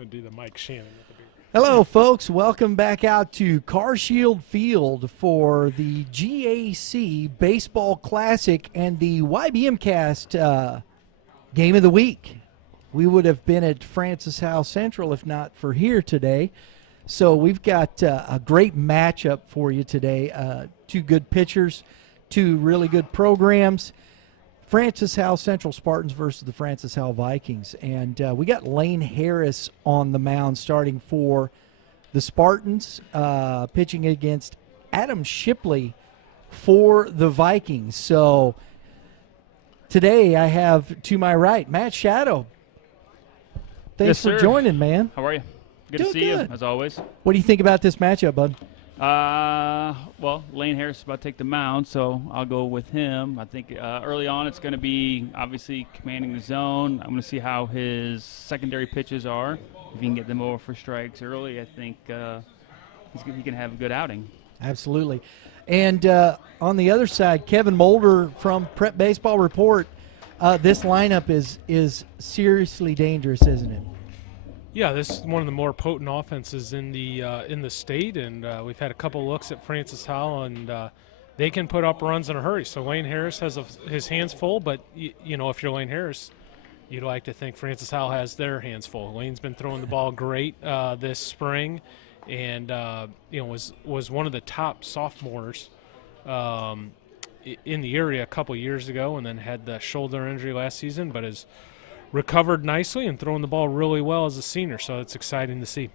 I'll do the Mike Shannon with the beer. Hello, folks. Welcome back out to Carshield Field for the GAC Baseball Classic and the YBMcast Game of the Week. We would have been at Francis Howell Central if not for here today. So we've got a great matchup for you today. Two good pitchers, two really good programs. Francis Howell Central Spartans versus the Francis Howell Vikings. And we got Lane Harris on the mound starting for the Spartans, pitching against Adam Shipley for the Vikings. So today I have to my right Matt Shadow. Thanks for joining, man. How are you? Good to see you, as always. What do you think about this matchup, bud? Well, Lane Harris is about to take the mound, so I'll go with him. I think early on it's going to be obviously commanding the zone. I'm going to see how his secondary pitches are. If he can get them over for strikes early, I think he can have a good outing. Absolutely. And on the other side, Kevin Moulder from Prep Baseball Report. This lineup is seriously dangerous, isn't it? Yeah, this is one of the more potent offenses in the state, and we've had a couple looks at Francis Howell, and they can put up runs in a hurry. So Lane Harris has his hands full, but you know, if you're Lane Harris, you'd like to think Francis Howell has their hands full. Lane's been throwing the ball great this spring, and was one of the top sophomores in the area a couple years ago, and then had the shoulder injury last season, but has recovered nicely and throwing the ball really well as a senior, so it's exciting to see.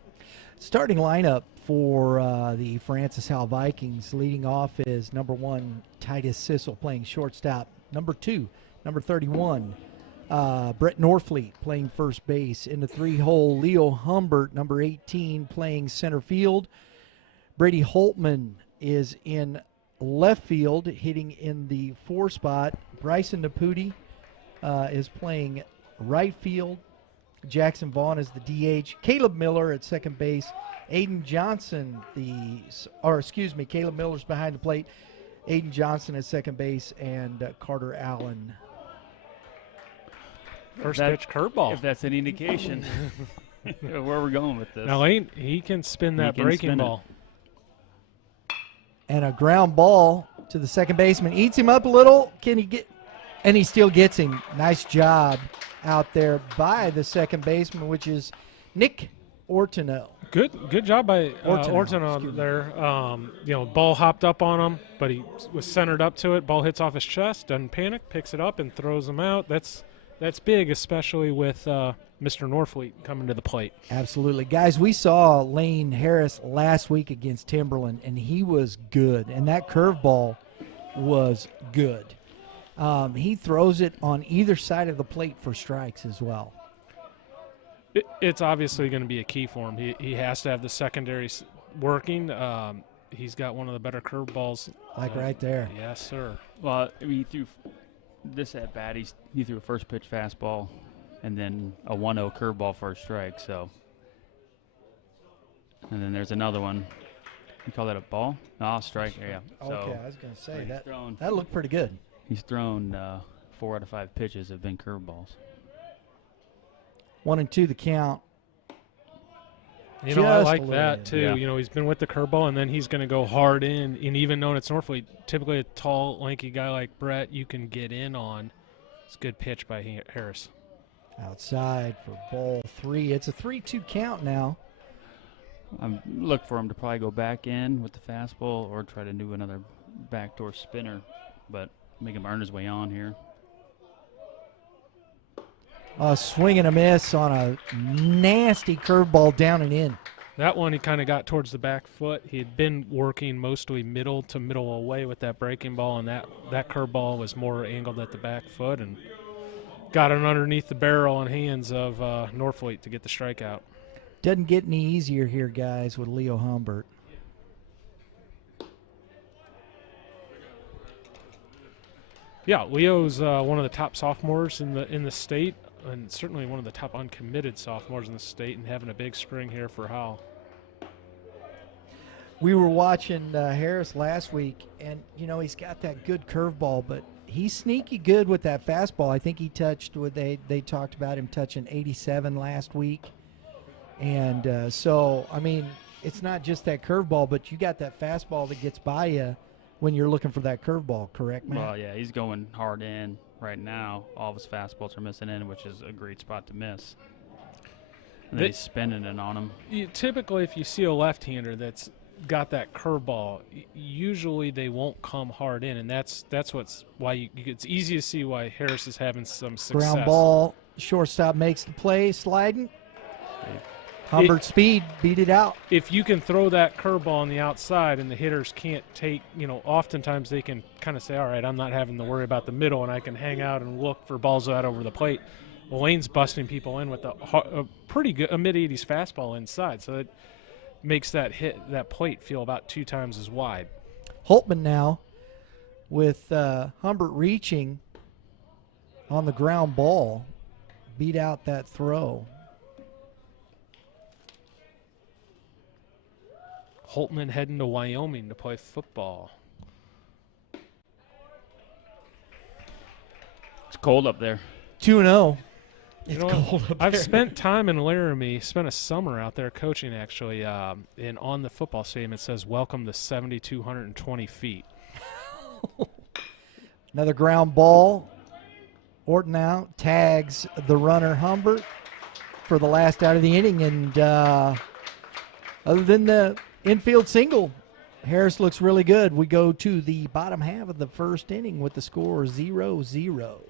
Starting lineup for the Francis Howell Vikings, leading off is number 1, Titus Sissel playing shortstop. Number 2, number 31, Brett Norfleet playing first base. In the 3-hole, Leo Humbert, number 18, playing center field. Brady Holtman is in left field, hitting in the 4 spot. Bryson Naputi is playing right field. Jackson Vaughn is the DH. Caleb Miller at second base. Aiden Johnson, Caleb Miller's behind the plate. Aiden Johnson at second base, and Carter Allen. First pitch curveball. If that's any indication where we're going with this. Now, Lane, he can spin that breaking ball. And a ground ball to the second baseman. Eats him up a little. Can he get? And he still gets him. Nice job out there by the second baseman, which is Nick Ortino. Good job by Ortino there. Ball hopped up on him, but he was centered up to it. Ball hits off his chest, doesn't panic, picks it up and throws him out. That's big, especially with Mr. Norfleet coming to the plate. Absolutely. Guys, we saw Lane Harris last week against Timberland, and he was good, and that curveball was good. He throws it on either side of the plate for strikes as well. It's obviously going to be a key for him. He has to have the secondary working. He's got one of the better curveballs. Right there. Yes, sir. Well, I mean, he threw this at bat. He threw a first pitch fastball and then a 1-0 curveball for a strike. So, and then there's another one. You call that a ball? No, strike. Yeah. Okay, so, I was going to say that looked pretty good. He's thrown 4 out of 5 pitches have been curveballs. 1-2 the count. I like that too. Yeah. He's been with the curveball, and then he's going to go hard in. And even though it's Norfleet, typically a tall, lanky guy like Brett, you can get in on. It's a good pitch by Harris. Outside for ball 3. It's a 3-2 count now. Look for him to probably go back in with the fastball or try to do another backdoor spinner, but make him earn his way on here. A swing and a miss on a nasty curveball down and in. That one he kind of got towards the back foot. He had been working mostly middle to middle away with that breaking ball, and that curveball was more angled at the back foot and got it underneath the barrel and hands of Norfleet to get the strikeout. Doesn't get any easier here, guys, with Leo Humbert. Yeah, Leo's one of the top sophomores in the state, and certainly one of the top uncommitted sophomores in the state, and having a big spring here for Howell. We were watching Harris last week, and, he's got that good curveball, but he's sneaky good with that fastball. I think he touched they talked about him touching 87 last week. And so, I mean, it's not just that curveball, but you got that fastball that gets by you when you're looking for that curveball, correct, Matt? Well, yeah, he's going hard in right now. All of his fastballs are missing in, which is a great spot to miss. And then he's spinning it on him. Typically, if you see a left-hander that's got that curveball, usually they won't come hard in, and that's why it's easy to see why Harris is having some success. Ground ball, shortstop makes the play, sliding. Humbert's speed beat it out. If you can throw that curveball on the outside and the hitters can't take, oftentimes they can kind of say, all right, I'm not having to worry about the middle and I can hang out and look for balls out over the plate. Well, Lane's busting people in with a pretty good mid-80s fastball inside, so it makes that plate feel about 2 times as wide. Holtman now with Humbert reaching on the ground ball, beat out that throw. Holtman heading to Wyoming to play football. It's cold up there. 2-0. It's cold up there. I've spent time in Laramie, spent a summer out there coaching actually, and on the football stadium it says, welcome to 7,220 feet. Another ground ball. Orton out, tags the runner Humbert for the last out of the inning, and other than the infield single, Harris looks really good. We go to the bottom half of the first inning with the score 0-0.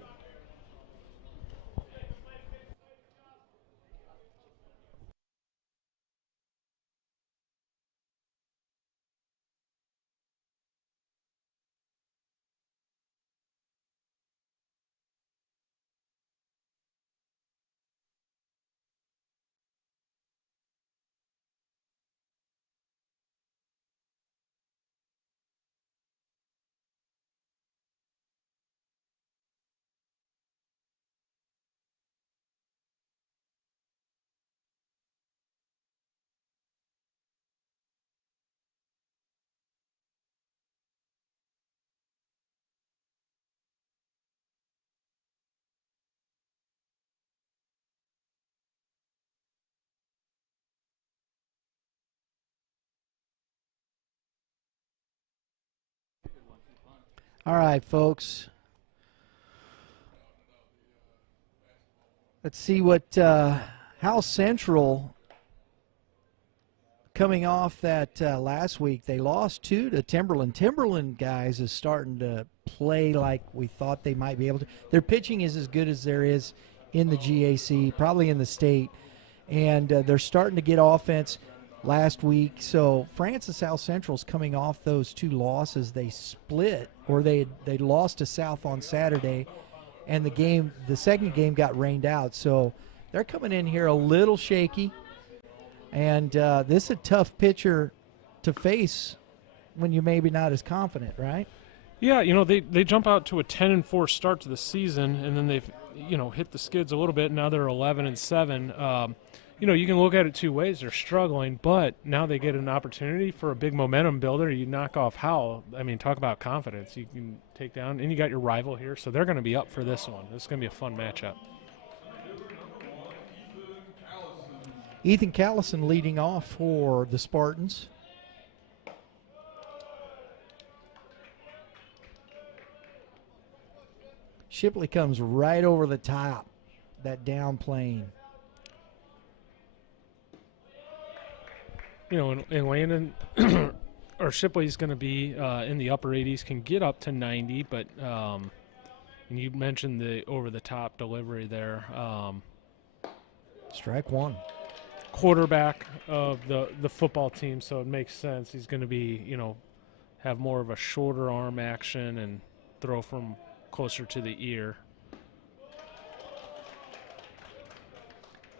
All right, folks. Let's see what Howell Central, coming off that last week, they lost 2 to Timberland. Timberland, guys, is starting to play like we thought they might be able to. Their pitching is as good as there is in the GAC, probably in the state, and they're starting to get offense last week. So Francis Howell Central's coming off those 2 losses. They split, or they lost to South on Saturday, and the second game got rained out. So they're coming in here a little shaky, and this is a tough pitcher to face when you're maybe not as confident, right? Yeah, they jump out to a 10-4 start to the season, and then they've hit the skids a little bit. Now they're 11-7. You can look at it 2 ways. They're struggling, but now they get an opportunity for a big momentum builder. You knock off Howell. I mean, talk about confidence. You can take down, and you got your rival here, so they're going to be up for this one. This is going to be a fun matchup. Ethan Callison leading off for the Spartans. Shipley comes right over the top, that down plane. And Landon or Shipley's going to be in the upper 80s, can get up to 90, but and you mentioned the over-the-top delivery there. Strike 1. Quarterback of the football team, so it makes sense. He's going to be, have more of a shorter arm action and throw from closer to the ear.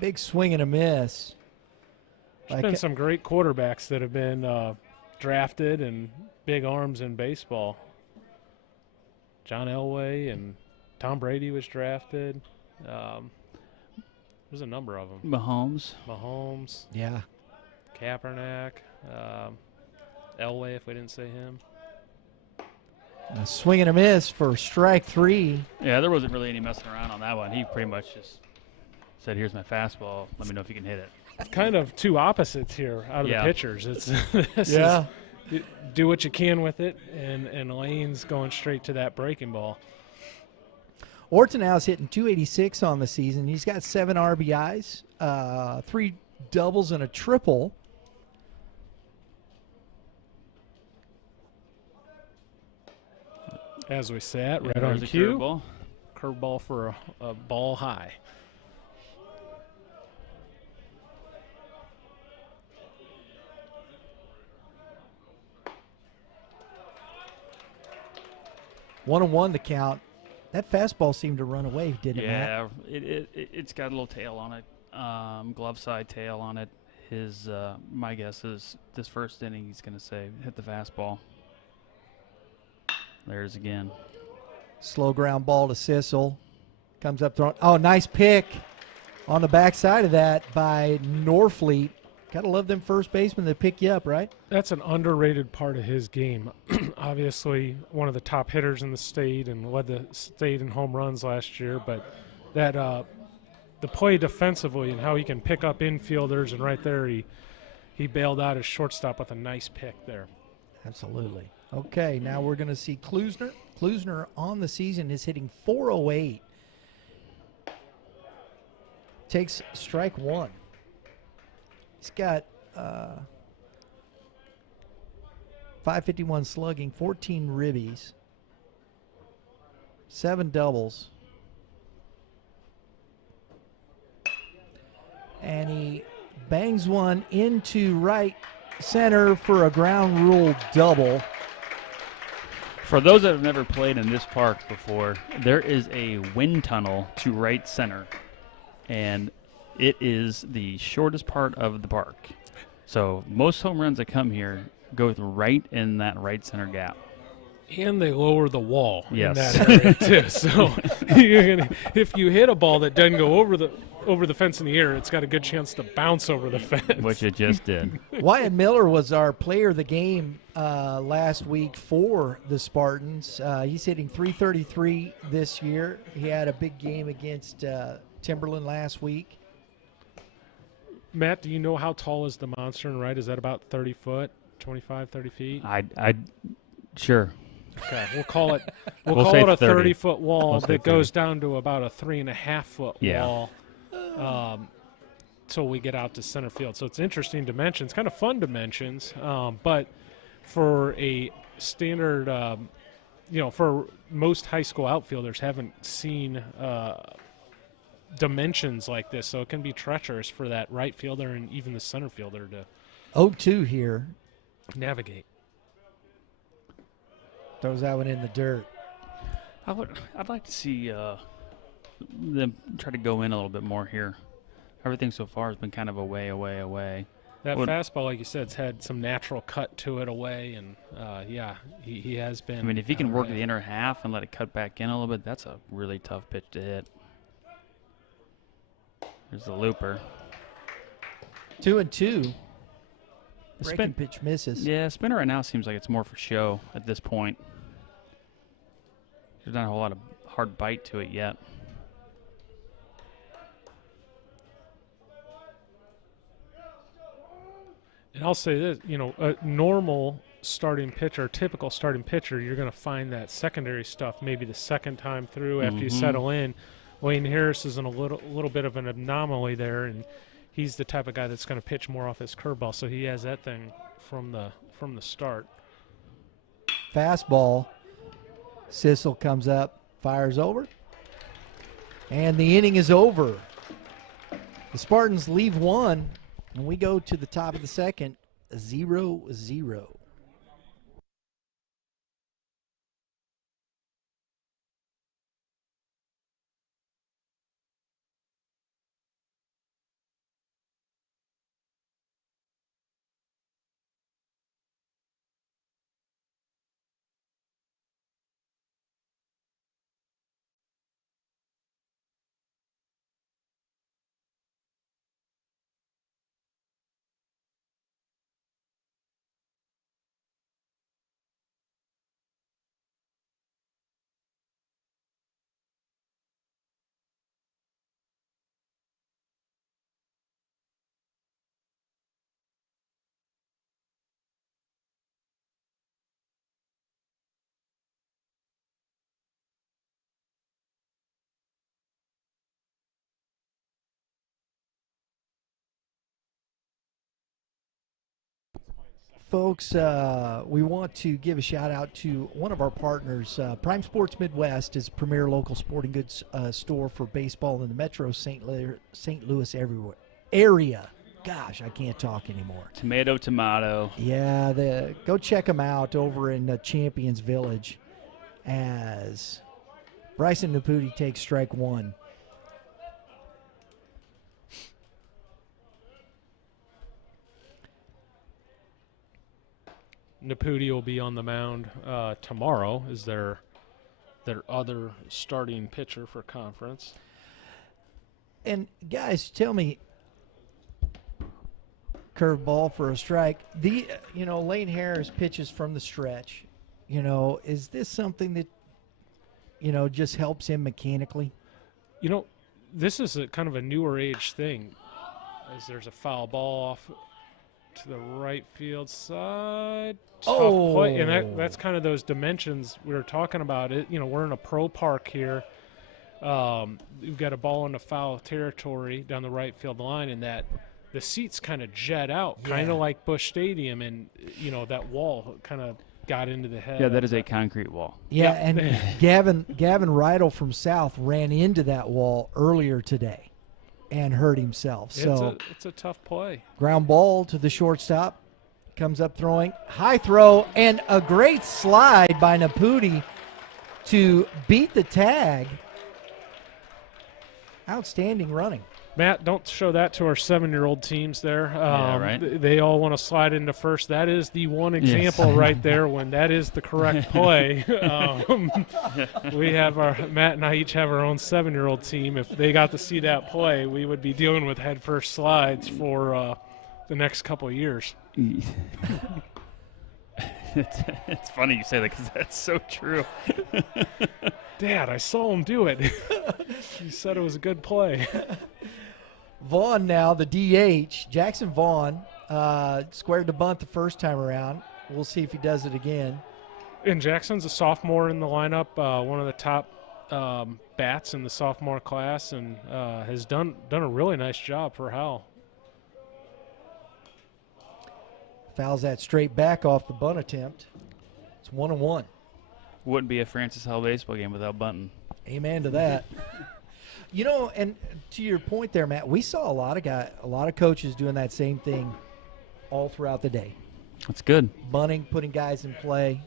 Big swing and a miss. There's been some great quarterbacks that have been drafted and big arms in baseball. John Elway and Tom Brady was drafted. There's a number of them. Mahomes. Yeah. Kaepernick. Elway, if we didn't say him. A swing and a miss for strike 3. Yeah, there wasn't really any messing around on that one. He pretty much just said, here's my fastball. Let me know if you can hit it. kind of two opposites here out of Yeah. the pitchers. It's this Yeah. is, do what you can with it, and Lane's going straight to that breaking ball. Ortonow's hitting 286 on the season. He's got 7 RBIs, 3 doubles and a triple. As we sat, Yeah, right on there's a cue. curveball. Curveball for a ball high. One and one the count. That fastball seemed to run away, didn't it, Matt? Yeah, it's got a little tail on it, glove side tail on it. His my guess is this first inning he's going to say hit the fastball. There's again. Slow ground ball to Sissel. Comes up throwing. Oh, nice pick on the backside of that by Norfleet. Gotta love them first basemen that pick you up, right? That's an underrated part of his game. Obviously, one of the top hitters in the state and led the state in home runs last year. But that the play defensively and how he can pick up infielders, and right there he bailed out his shortstop with a nice pick there. Absolutely. Okay, now we're going to see Klusner. Klusner on the season is hitting .408. Takes strike one. He's got 551 slugging, 14 ribbies, 7 doubles. And he bangs one into right center for a ground rule double. For those that have never played in this park before, there is a wind tunnel to right center, and it is the shortest part of the park. So most home runs that come here go right in that right center gap. And they lower the wall Yes. in that area too. So you're gonna, if you hit a ball that doesn't go over the fence in the air, it's got a good chance to bounce over the fence. Which it just did. Wyatt Miller was our player of the game last week for the Spartans. He's hitting .333 this year. He had a big game against Timberland last week. Matt, do you know how tall is the monster in right? Is that about 30 foot, 25, 30 feet? I sure. Okay, we'll call it. We'll We'll call say it a 30. 30-foot wall We'll say that goes down to about a 3.5-foot Yeah. wall. Till we get out to center field. So it's interesting dimensions, kind of fun dimensions. But for a standard, for most high school outfielders, haven't seen dimensions like this. So it can be treacherous for that right fielder and even the center fielder to 0-2 here. navigate. Throws that one in the dirt. I'd like to see them try to go in a little bit more here. Everything so far has been kind of away. That Would- fastball, like you said, has had some natural cut to it away, and he has been. I mean, if he can work away. the inner half and let it cut back in a little bit, that's a really tough pitch to hit. There's the looper. 2-2. The Breaking spin, pitch misses. yeah, spinner right now seems like it's more for show at this point. There's not a whole lot of hard bite to it yet. And I'll say this, a normal starting pitcher, typical starting pitcher, you're going to find that secondary stuff maybe the second time through after you Mhm. settle in. Wayne Harris is in a little bit of an anomaly there, and he's the type of guy that's going to pitch more off his curveball, so he has that thing from the start. Fastball. Sissel comes up, fires over. And the inning is over. The Spartans leave one, and we go to the top of the second, 0-0. folks, we want to give a shout out to one of our partners. Prime Sports Midwest is a premier local sporting goods store for baseball in the Metro St. Louis area. Gosh, I can't talk anymore. Tomato. Yeah, go check them out over in Champions Village as Bryson Naputi takes strike one. Naputi will be on the mound tomorrow as their other starting pitcher for conference. And guys, tell me, curveball for a strike. Lane Harris pitches from the stretch. Is this something that just helps him mechanically? This is a kind of a newer age thing, as there's a foul ball off to the right field side. Tough play. And that's kind of those dimensions we were talking about. We're in a pro park here. We've got a ball in the foul territory down the right field line, and that the seats kind of jet out, kind of like Busch Stadium, and that wall kind of got into the head. Yeah, that is a concrete wall. Yeah, and Gavin Rydell from South ran into that wall earlier today and hurt himself. So it's a tough play. Ground ball to the shortstop, comes up throwing, high throw, and a great slide by Naputi to beat the tag. Outstanding running. Matt, don't show that to our 7-year-old teams there. Yeah, right. They all want to slide into first. That is the one example right there when that is the correct play. We have Matt and I each have our own 7-year-old team. If they got to see that play, we would be dealing with head first slides for the next couple of years. It's funny you say that because that's so true. Dad, I saw him do it. He said it was a good play. Vaughn now, the DH. Jackson Vaughn squared the bunt the first time around. We'll see if he does it again. And Jackson's a sophomore in the lineup, one of the top bats in the sophomore class, and has done a really nice job for Howell. Fouls that straight back off the bunt attempt. It's 1-1. Wouldn't be a Francis Howell baseball game without bunting. Amen to that. And to your point there, Matt, we saw a lot of coaches doing that same thing all throughout the day. That's good. Bunting, putting guys in play.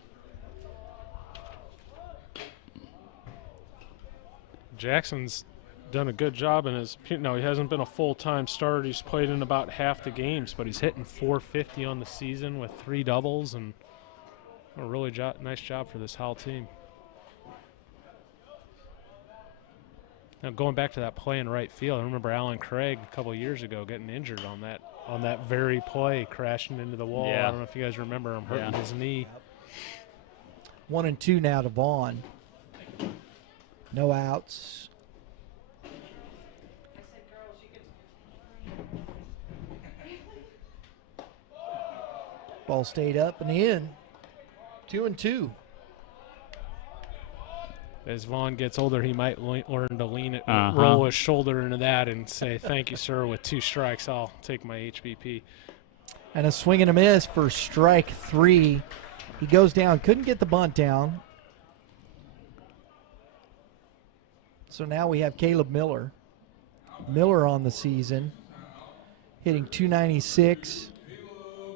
Jackson's done a good job in he hasn't been a full-time starter. He's played in about half the games, but he's hitting .450 on the season with 3 doubles, and a really nice job for this Howell team. Now, going back to that play in right field, I remember Alan Craig a couple of years ago getting injured on that very play, crashing into the wall. Yeah. I don't know if you guys remember him hurting his knee. 1-2 now to Vaughn. No outs. Ball stayed up and in. 2-2. As Vaughn gets older, he might learn to roll his shoulder into that and say, "Thank you, sir. With 2 strikes, I'll take my HBP." And a swing and a miss for strike 3. He goes down, couldn't get the bunt down. So now we have Caleb Miller. Miller on the season, hitting .296,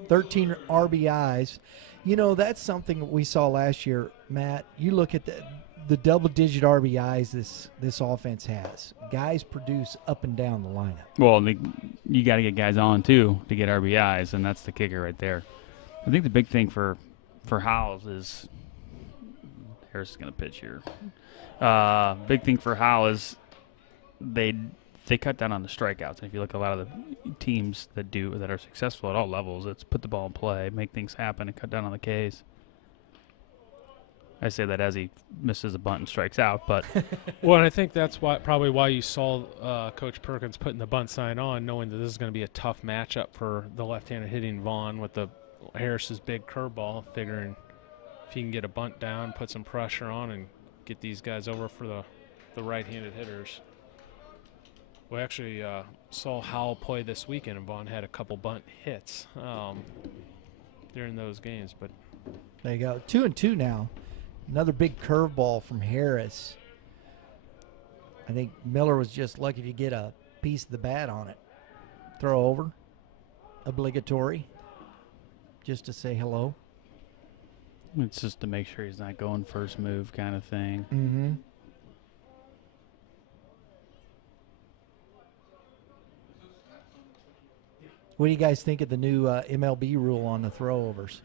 13 RBIs. That's something we saw last year, Matt. You look at the double-digit RBIs this offense has. Guys produce up and down the lineup. Well, you got to get guys on, too, to get RBIs, and that's the kicker right there. I think the big thing for Howells is – Harris is going to pitch here. Big thing for Howell is they cut down on the strikeouts. And if you look at a lot of the teams that are successful at all levels, it's put the ball in play, make things happen, and cut down on the Ks. I say that as he misses a bunt and strikes out, but well, and I think that's probably why you saw Coach Perkins putting the bunt sign on, knowing that this is going to be a tough matchup for the left-handed hitting Vaughn with the Harris's big curveball, figuring if he can get a bunt down, put some pressure on, and get these guys over for the right-handed hitters. We actually saw Howell play this weekend, and Vaughn had a couple bunt hits. during those games. But there you go. 2-2 now. Another big curveball from Harris. I think Miller was just lucky to get a piece of the bat on it. Throw over. Obligatory. Just to say hello. It's just to make sure he's not going first move kind of thing. Mm-hmm. What do you guys think of the new MLB rule on the throwovers?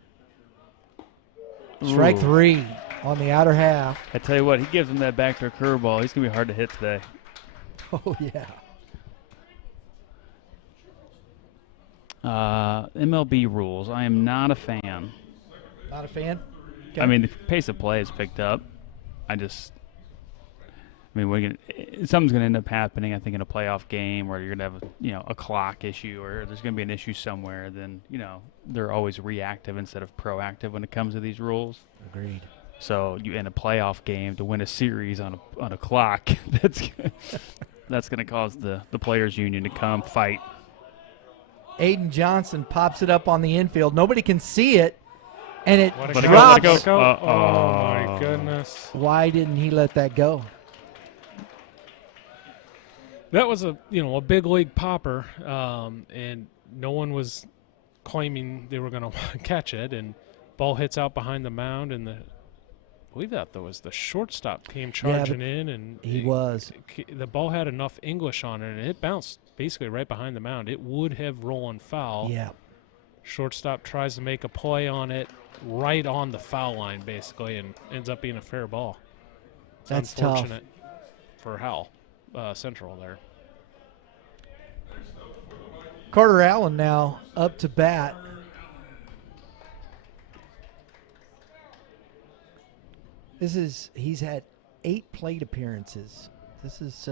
Strike Ooh. 3 on the outer half. I tell you what, he gives him that backdoor curveball. He's going to be hard to hit today. Oh, yeah. MLB rules. I am not a fan. Not a fan? Okay. I mean, the pace of play is picked up. Something's going to end up happening, I think, in a playoff game where you're going to have a clock issue or there's going to be an issue somewhere. Then, they're always reactive instead of proactive when it comes to these rules. Agreed. So you in a playoff game to win a series on a clock, that's going to cause the players' union to come fight. Aiden Johnson pops it up on the infield. Nobody can see it, and it let drops. it go. Oh, my goodness. Why didn't he let that go? That was a big league popper, and no one was claiming they were going to catch it. And ball hits out behind the mound, and I believe that was the shortstop came charging in, and the ball had enough English on it, and it bounced basically right behind the mound. It would have rolling foul. Yeah. Shortstop tries to make a play on it, right on the foul line, basically, and ends up being a fair ball. It's That's unfortunate for Howell Central there. Carter Allen now up to bat. He's had 8 plate appearances. He's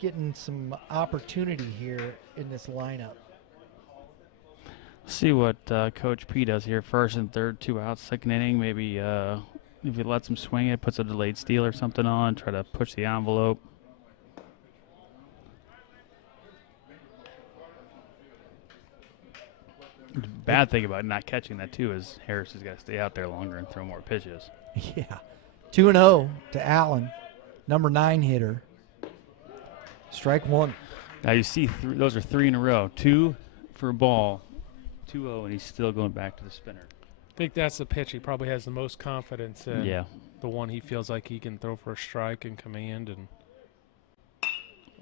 getting some opportunity here in this lineup. See what Coach P does here. First and third, 2 outs, second inning. Maybe if he lets him swing it, puts a delayed steal or something on, try to push the envelope. The bad thing about not catching that, too, is Harris has got to stay out there longer and throw more pitches. Yeah. 2-0 to Allen, number 9 hitter. Strike 1. Now you see those are 3 in a row. 2 for a ball, 2-0, and he's still going back to the spinner. I think that's the pitch he probably has the most confidence in. Yeah. The one he feels like he can throw for a strike and command. And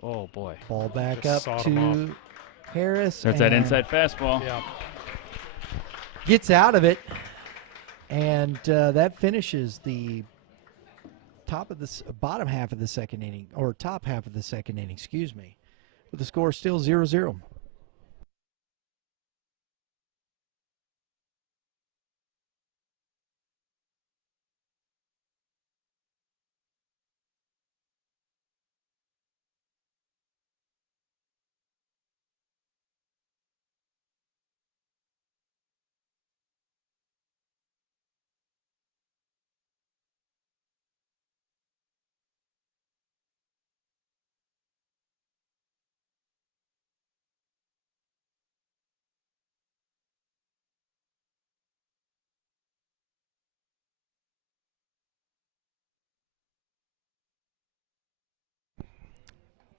oh, boy. Ball back Just up sawed him to Harris. There's that inside fastball. Yeah. Gets out of it, and that finishes the bottom half of the second inning, or top half of the second inning, excuse me, with the score still 0-0.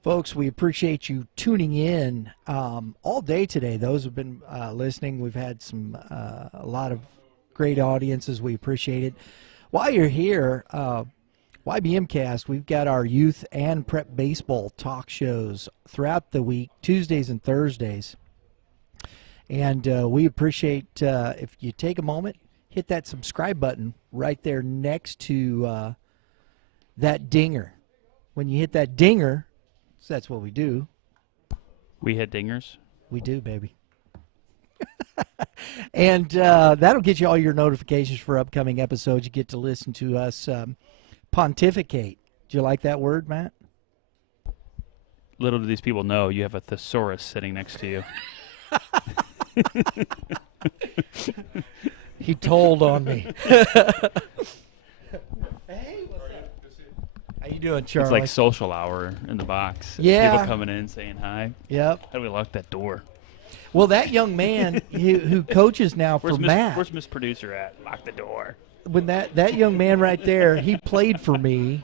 Folks, we appreciate you tuning in all day today. Those who've been listening, we've had a lot of great audiences. We appreciate it. While you're here, YBMcast, we've got our youth and prep baseball talk shows throughout the week, Tuesdays and Thursdays. And we appreciate if you take a moment, hit that subscribe button right there next to that dinger. When you hit that dinger, so that's what we do. We hit dingers. We do, baby. And that'll get you all your notifications for upcoming episodes. You get to listen to us pontificate. Do you like that word, Matt? Little do these people know you have a thesaurus sitting next to you. He told on me. Hey, what's up? How you doing, Charlie? It's like social hour in the box. Yeah. People coming in saying hi. Yep. How do we lock that door? Well, that young man who coaches now for Matt. Where's Miss Producer at? Lock the door. When that young man right there, he played for me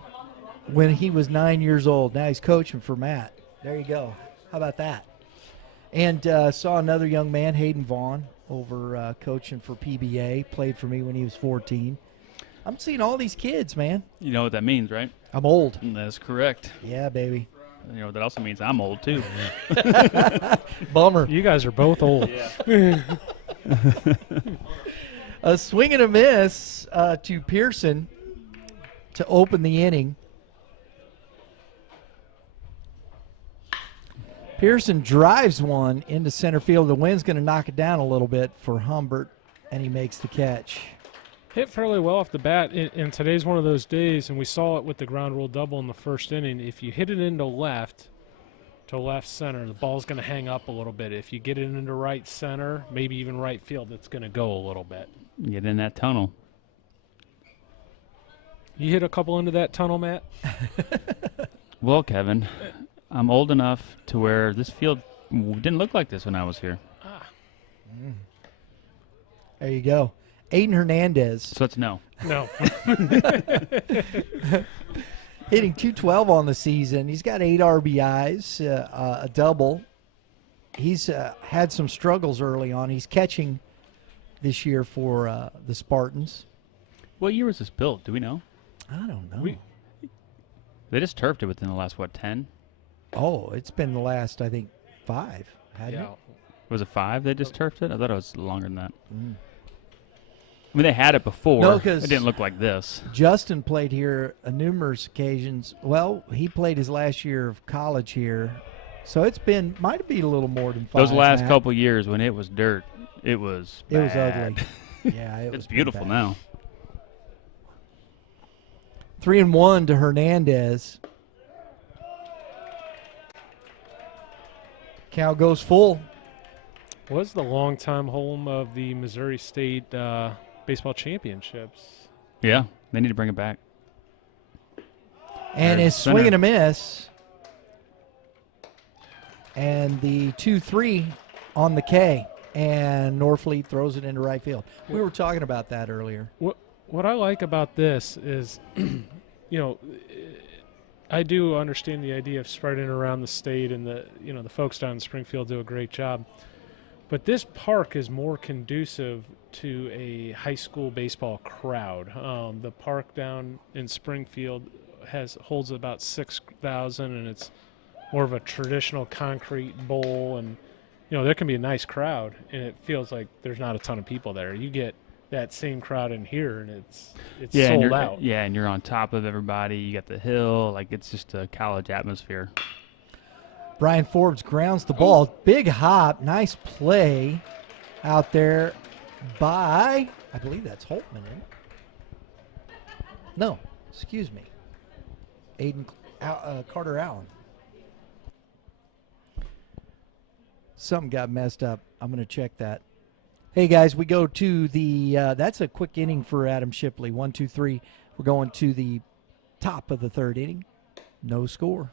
when he was 9 years old. Now he's coaching for Matt. There you go. How about that? And saw another young man, Hayden Vaughn, over coaching for PBA. Played for me when he was 14. I'm seeing all these kids, man. You know what that means, right? I'm old. That's correct. Yeah, baby. You know, that also means I'm old, too. Bummer. You guys are both old. Yeah. A swing and a miss to Pearson to open the inning. Pearson drives one into center field. The wind's going to knock it down a little bit for Humbert, and he makes the catch. Hit fairly well off the bat, and today's one of those days, and we saw it with the ground rule double in the first inning. If you hit it into left center, the ball's going to hang up a little bit. If you get it into right center, maybe even right field, it's going to go a little bit. Get in that tunnel. You hit a couple into that tunnel, Matt? Well, Kevin, I'm old enough to where this field didn't look like this when I was here. There you go. Aiden Hernandez. So it's no. No. Hitting .212 on the season. He's got 8 RBIs, a double. He's had some struggles early on. He's catching this year for the Spartans. What year was this built? Do we know? I don't know. They just turfed it within the last, 10? Oh, it's been the last, I think, 5, hadn't it? Was it 5 they just turfed it? I thought it was longer than that. I mean, they had it before. No, 'cause it didn't look like this. Justin played here on numerous occasions. Well, he played his last year of college here. So it's been, might be a little more than 5. Those last Matt. couple years when it was dirt, it was bad. It was ugly. Yeah, it was It's beautiful bad. now. 3-1 to Hernandez. Count goes full. Was the longtime home of the Missouri State baseball championships. Yeah, they need to bring it back. And There's his swing center. and a miss. And the 2-3 on the K. And Norfleet throws it into right field. We were talking about that earlier. What I like about this is, I do understand the idea of spreading around the state, and the folks down in Springfield do a great job. But this park is more conducive to a high school baseball crowd. The park down in Springfield holds about 6,000, and it's more of a traditional concrete bowl, and there can be a nice crowd, and it feels like there's not a ton of people there. You get that same crowd in here, and it's sold out. Yeah, and you're on top of everybody. You got the hill. Like, it's just a college atmosphere. Brian Forbes grounds the ball. Big hop. Nice play out there by, I believe that's Holtman, isn't it? No, excuse me. Carter Allen. Something got messed up. I'm going to check that. Hey, guys, we go to the that's a quick inning for Adam Shipley. 1, 2, 3. We're going to the top of the third inning. No score.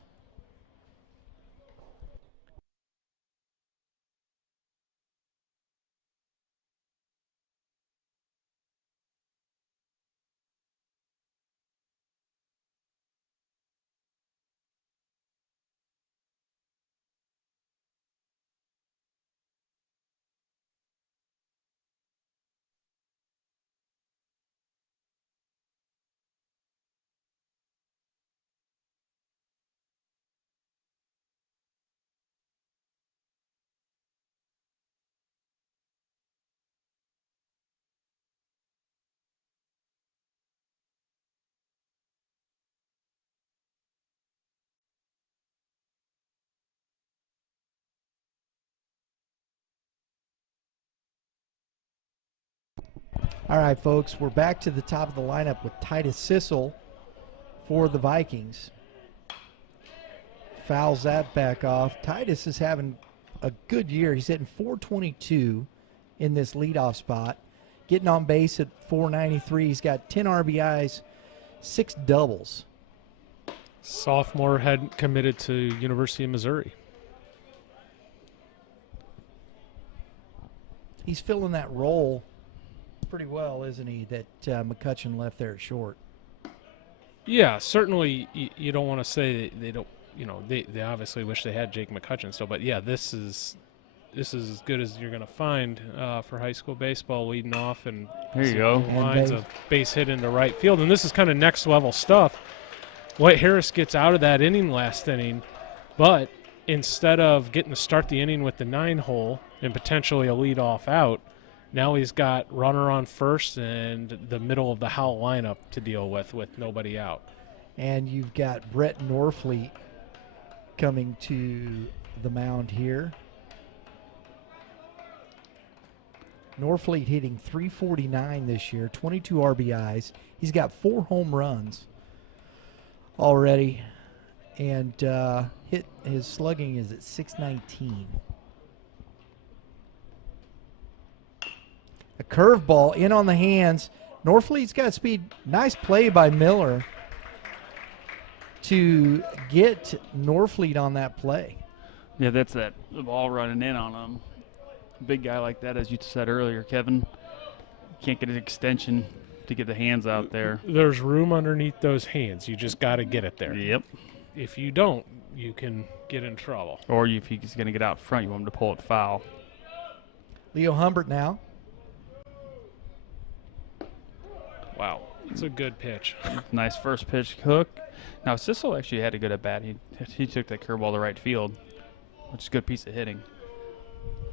All right, folks, we're back to the top of the lineup with Titus Sissel for the Vikings. Fouls that back off. Titus is having a good year. He's hitting .422 in this leadoff spot, getting on base at .493. He's got 10 RBIs, 6 doubles. Sophomore had committed to University of Missouri. He's filling that role pretty well, isn't he, that McCutcheon left there at short. Yeah, certainly you don't want to say they don't, they obviously wish they had Jake McCutcheon still, but yeah, this is as good as you're going to find for high school baseball, leading off and there you go. Lines a base hit into right field, and this is kind of next level stuff. White Harris gets out of that inning last inning, but instead of getting to start the inning with the 9-hole and potentially a leadoff out, now he's got runner on first and the middle of the Howell lineup to deal with nobody out. And you've got Brett Norfleet coming to the mound here. Norfleet hitting .349 this year, 22 RBIs. He's got 4 home runs already, and his slugging is at .619. A curveball in on the hands. Norfleet's got speed. Nice play by Miller to get Norfleet on that play. Yeah, that's the ball running in on him. Big guy like that, as you said earlier, Kevin, can't get an extension to get the hands out there. There's room underneath those hands. You just got to get it there. Yep. If you don't, you can get in trouble. Or if he's going to get out front, you want him to pull it foul. Leo Humbert now. Wow, it's a good pitch. Nice first pitch hook. Now, Sissel actually had a good at-bat. He took that curveball to right field, which is a good piece of hitting.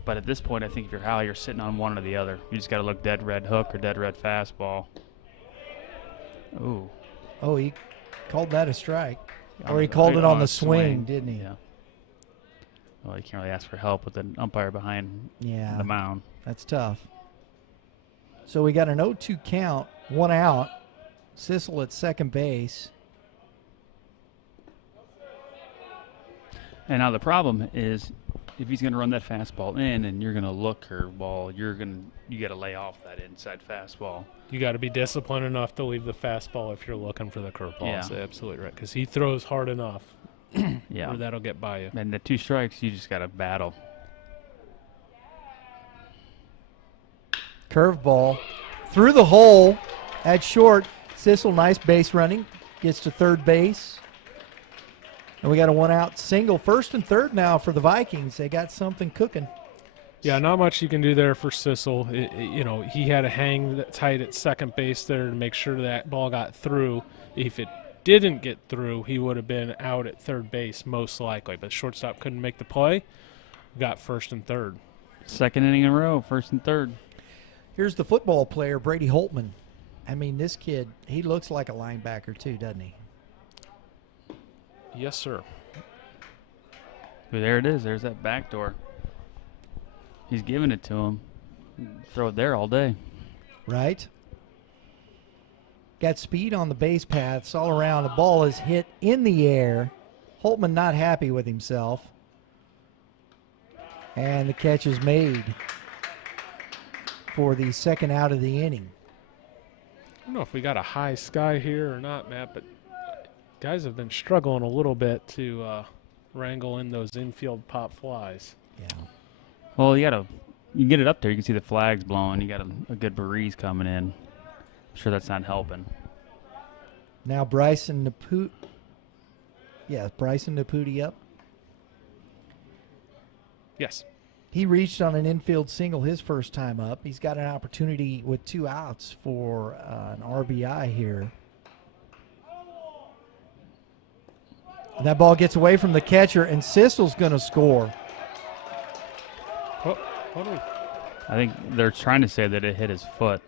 But at this point, I think if you're Howell, you're sitting on one or the other. You just got to look dead red hook or dead red fastball. Ooh. Oh, he called that a strike. Or he called it on the swing, didn't he? Yeah. Well, you can't really ask for help with an umpire behind the mound. That's tough. So we got an 0-2 count, 1 out. Sissel at second base. And now the problem is, if he's going to run that fastball in and you're going to look curveball, you got to lay off that inside fastball. You got to be disciplined enough to leave the fastball if you're looking for the curveball. Yeah. That's absolutely right, because he throws hard enough. Yeah. Or that'll get by you. And the 2 strikes, you just got to battle. Curveball through the hole at short. Sissel, nice base running, gets to third base. And we got a 1-out single, first and third now for the Vikings. They got something cooking. Yeah, not much you can do there for Sissel. He had to hang tight at second base there to make sure that ball got through. If it didn't get through, he would have been out at third base most likely. But shortstop couldn't make the play. Got first and third. Second inning in a row, first and third. Here's the football player, Brady Holtman. I mean, this kid, he looks like a linebacker too, doesn't he? Yes, sir. Well, there it is. There's that back door. He's giving it to him. Throw it there all day. Right. Got speed on the base paths all around. The ball is hit in the air. Holtman not happy with himself. And the catch is made for the second out of the inning. I don't know if we got a high sky here or not, Matt, but guys have been struggling a little bit to wrangle in those infield pop flies. Yeah. Well, you get it up there. You can see the flags blowing. You got a good breeze coming in. I'm sure that's not helping. Now Bryson Naputi. Yeah, Bryson Naputi up. Yes. He reached on an infield single his first time up. He's got an opportunity with 2 outs for an RBI here. That ball gets away from the catcher, and Sissel's going to score. I think they're trying to say that it hit his foot.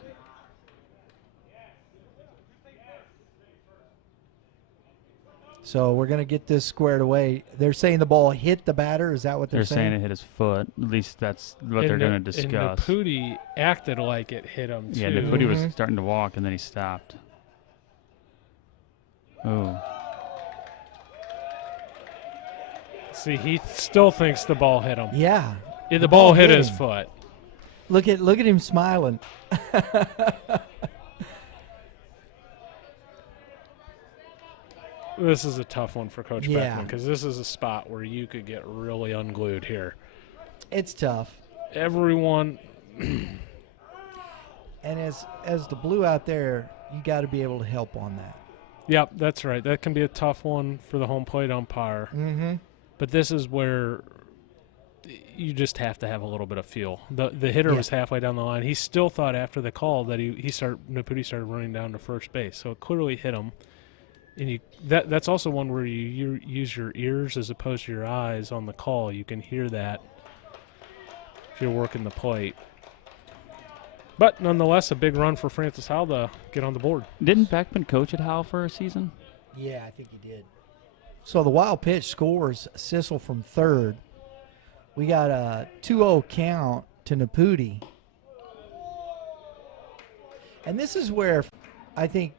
So we're going to get this squared away. They're saying the ball hit the batter. Is that what they're saying? They're saying it hit his foot. At least that's what they're going to discuss. And Naputi acted like it hit him, too. Yeah, Naputi was starting to walk, and then he stopped. Oh. See, he still thinks the ball hit him. Yeah. The ball hit his foot. Look at him smiling. This is a tough one for Coach Beckman because this is a spot where you could get really unglued here. It's tough. Everyone And as the blue out there, you got to be able to help on that. Yep, that's right. That can be a tough one for the home plate umpire. Mm-hmm. But this is where you just have to have a little bit of feel. The hitter was halfway down the line. He still thought after the call that Naputi started running down to first base, so it clearly hit him. And that's also one where you use your ears as opposed to your eyes on the call. You can hear that if you're working the plate. But nonetheless, a big run for Francis Howell to get on the board. Didn't Beckman coach at Howell for a season? Yeah, I think he did. So the wild pitch scores Sissel from third. We got a 2-0 count to Naputi. And this is where I think,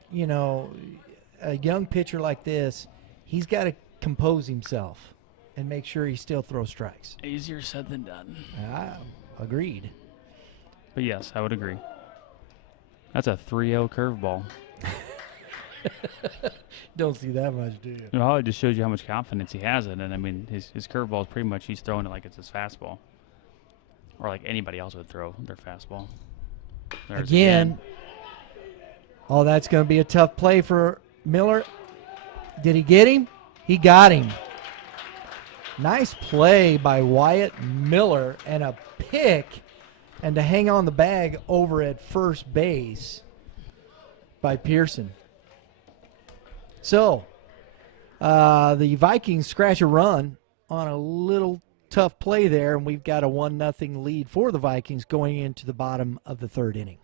a young pitcher like this, he's got to compose himself and make sure he still throws strikes. Easier said than done. Agreed. But yes, I would agree. That's a 3-0 curveball. Don't see that much, do you? Well, it just shows you how much confidence he has in it. I mean, his curveball is pretty much he's throwing it like it's his fastball. Or like anybody else would throw their fastball. There's Again. Oh, that's going to be a tough play for Miller. Did he get him? He got him. Nice play by Wyatt Miller and a pick and to hang on the bag over at first base by Pearson. So, the Vikings scratch a run on a little tough play there, and we've got a 1-0 lead for the Vikings going into the bottom of the third inning.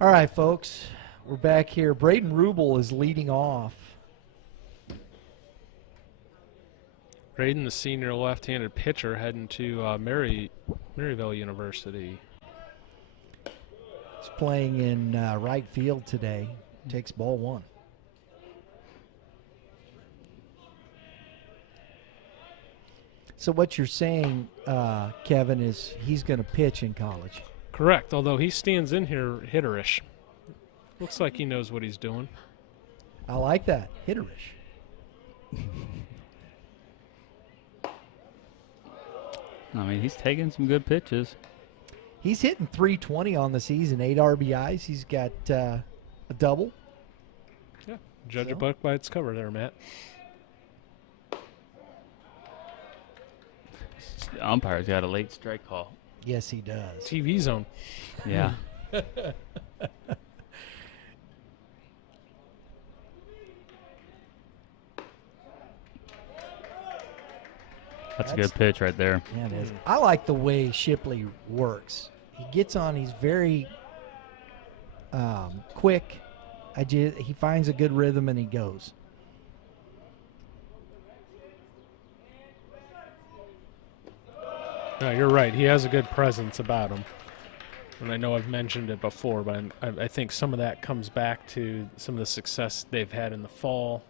All right, folks, we're back here. Braden Rubel is leading off. Braden, the senior left-handed pitcher, heading to Maryville University. He's playing in right field today. Takes ball one. So what you're saying, Kevin, is he's going to pitch in college. Correct, although he stands in here hitterish. Looks like he knows what he's doing. I like that, hitterish. I mean, he's taking some good pitches. He's hitting 320 on the season, 8 RBIs. He's got a double. Yeah, judge a book by its cover there, Matt. The umpire's got a late strike call. Yes, he does. TV zone. Yeah. That's a good pitch right there. Yeah, it is. I like the way Shipley works. He gets on. He's very quick. He finds a good rhythm and he goes. No, you're right. He has a good presence about him. And I know I've mentioned it before, but I think some of that comes back to some of the success they've had in the fall.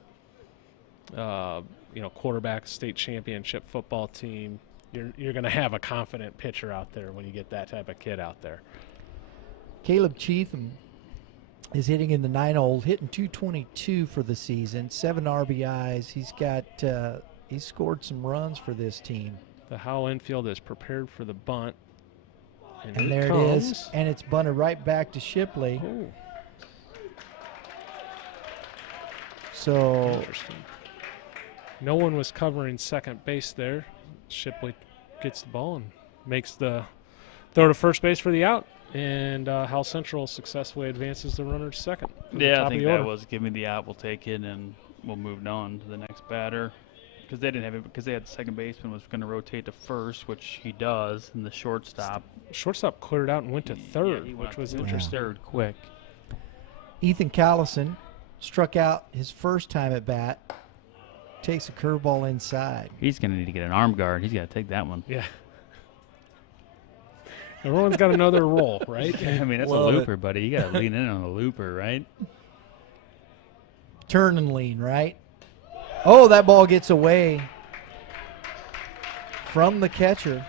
Quarterback, state championship football team. You're going to have a confident pitcher out there when you get that type of kid out there. Caleb Cheatham is hitting in the 9-hole, hitting 222 for the season, 7 RBIs. He's scored some runs for this team. The Howell infield is prepared for the bunt. And there it is. And it's bunted right back to Shipley. Oh. So Interesting. No one was covering second base there. Shipley gets the ball and makes the throw to first base for the out, and Howell Central successfully advances the runner to second. Yeah, I think that was give me the out. We'll take it, and we'll move on to the next batter. Because they didn't have it, because they had the second baseman was going to rotate to first, which he does, and the shortstop. Shortstop cleared out and went to third, which was interesting. Third quick. Ethan Callison struck out his first time at bat. Takes a curveball inside. He's going to need to get an arm guard. He's got to take that one. Yeah. Everyone's got to know their role, right? I mean, that's a looper, buddy. You got to lean in on a looper, right? Turn and lean, right? Oh, that ball gets away from the catcher.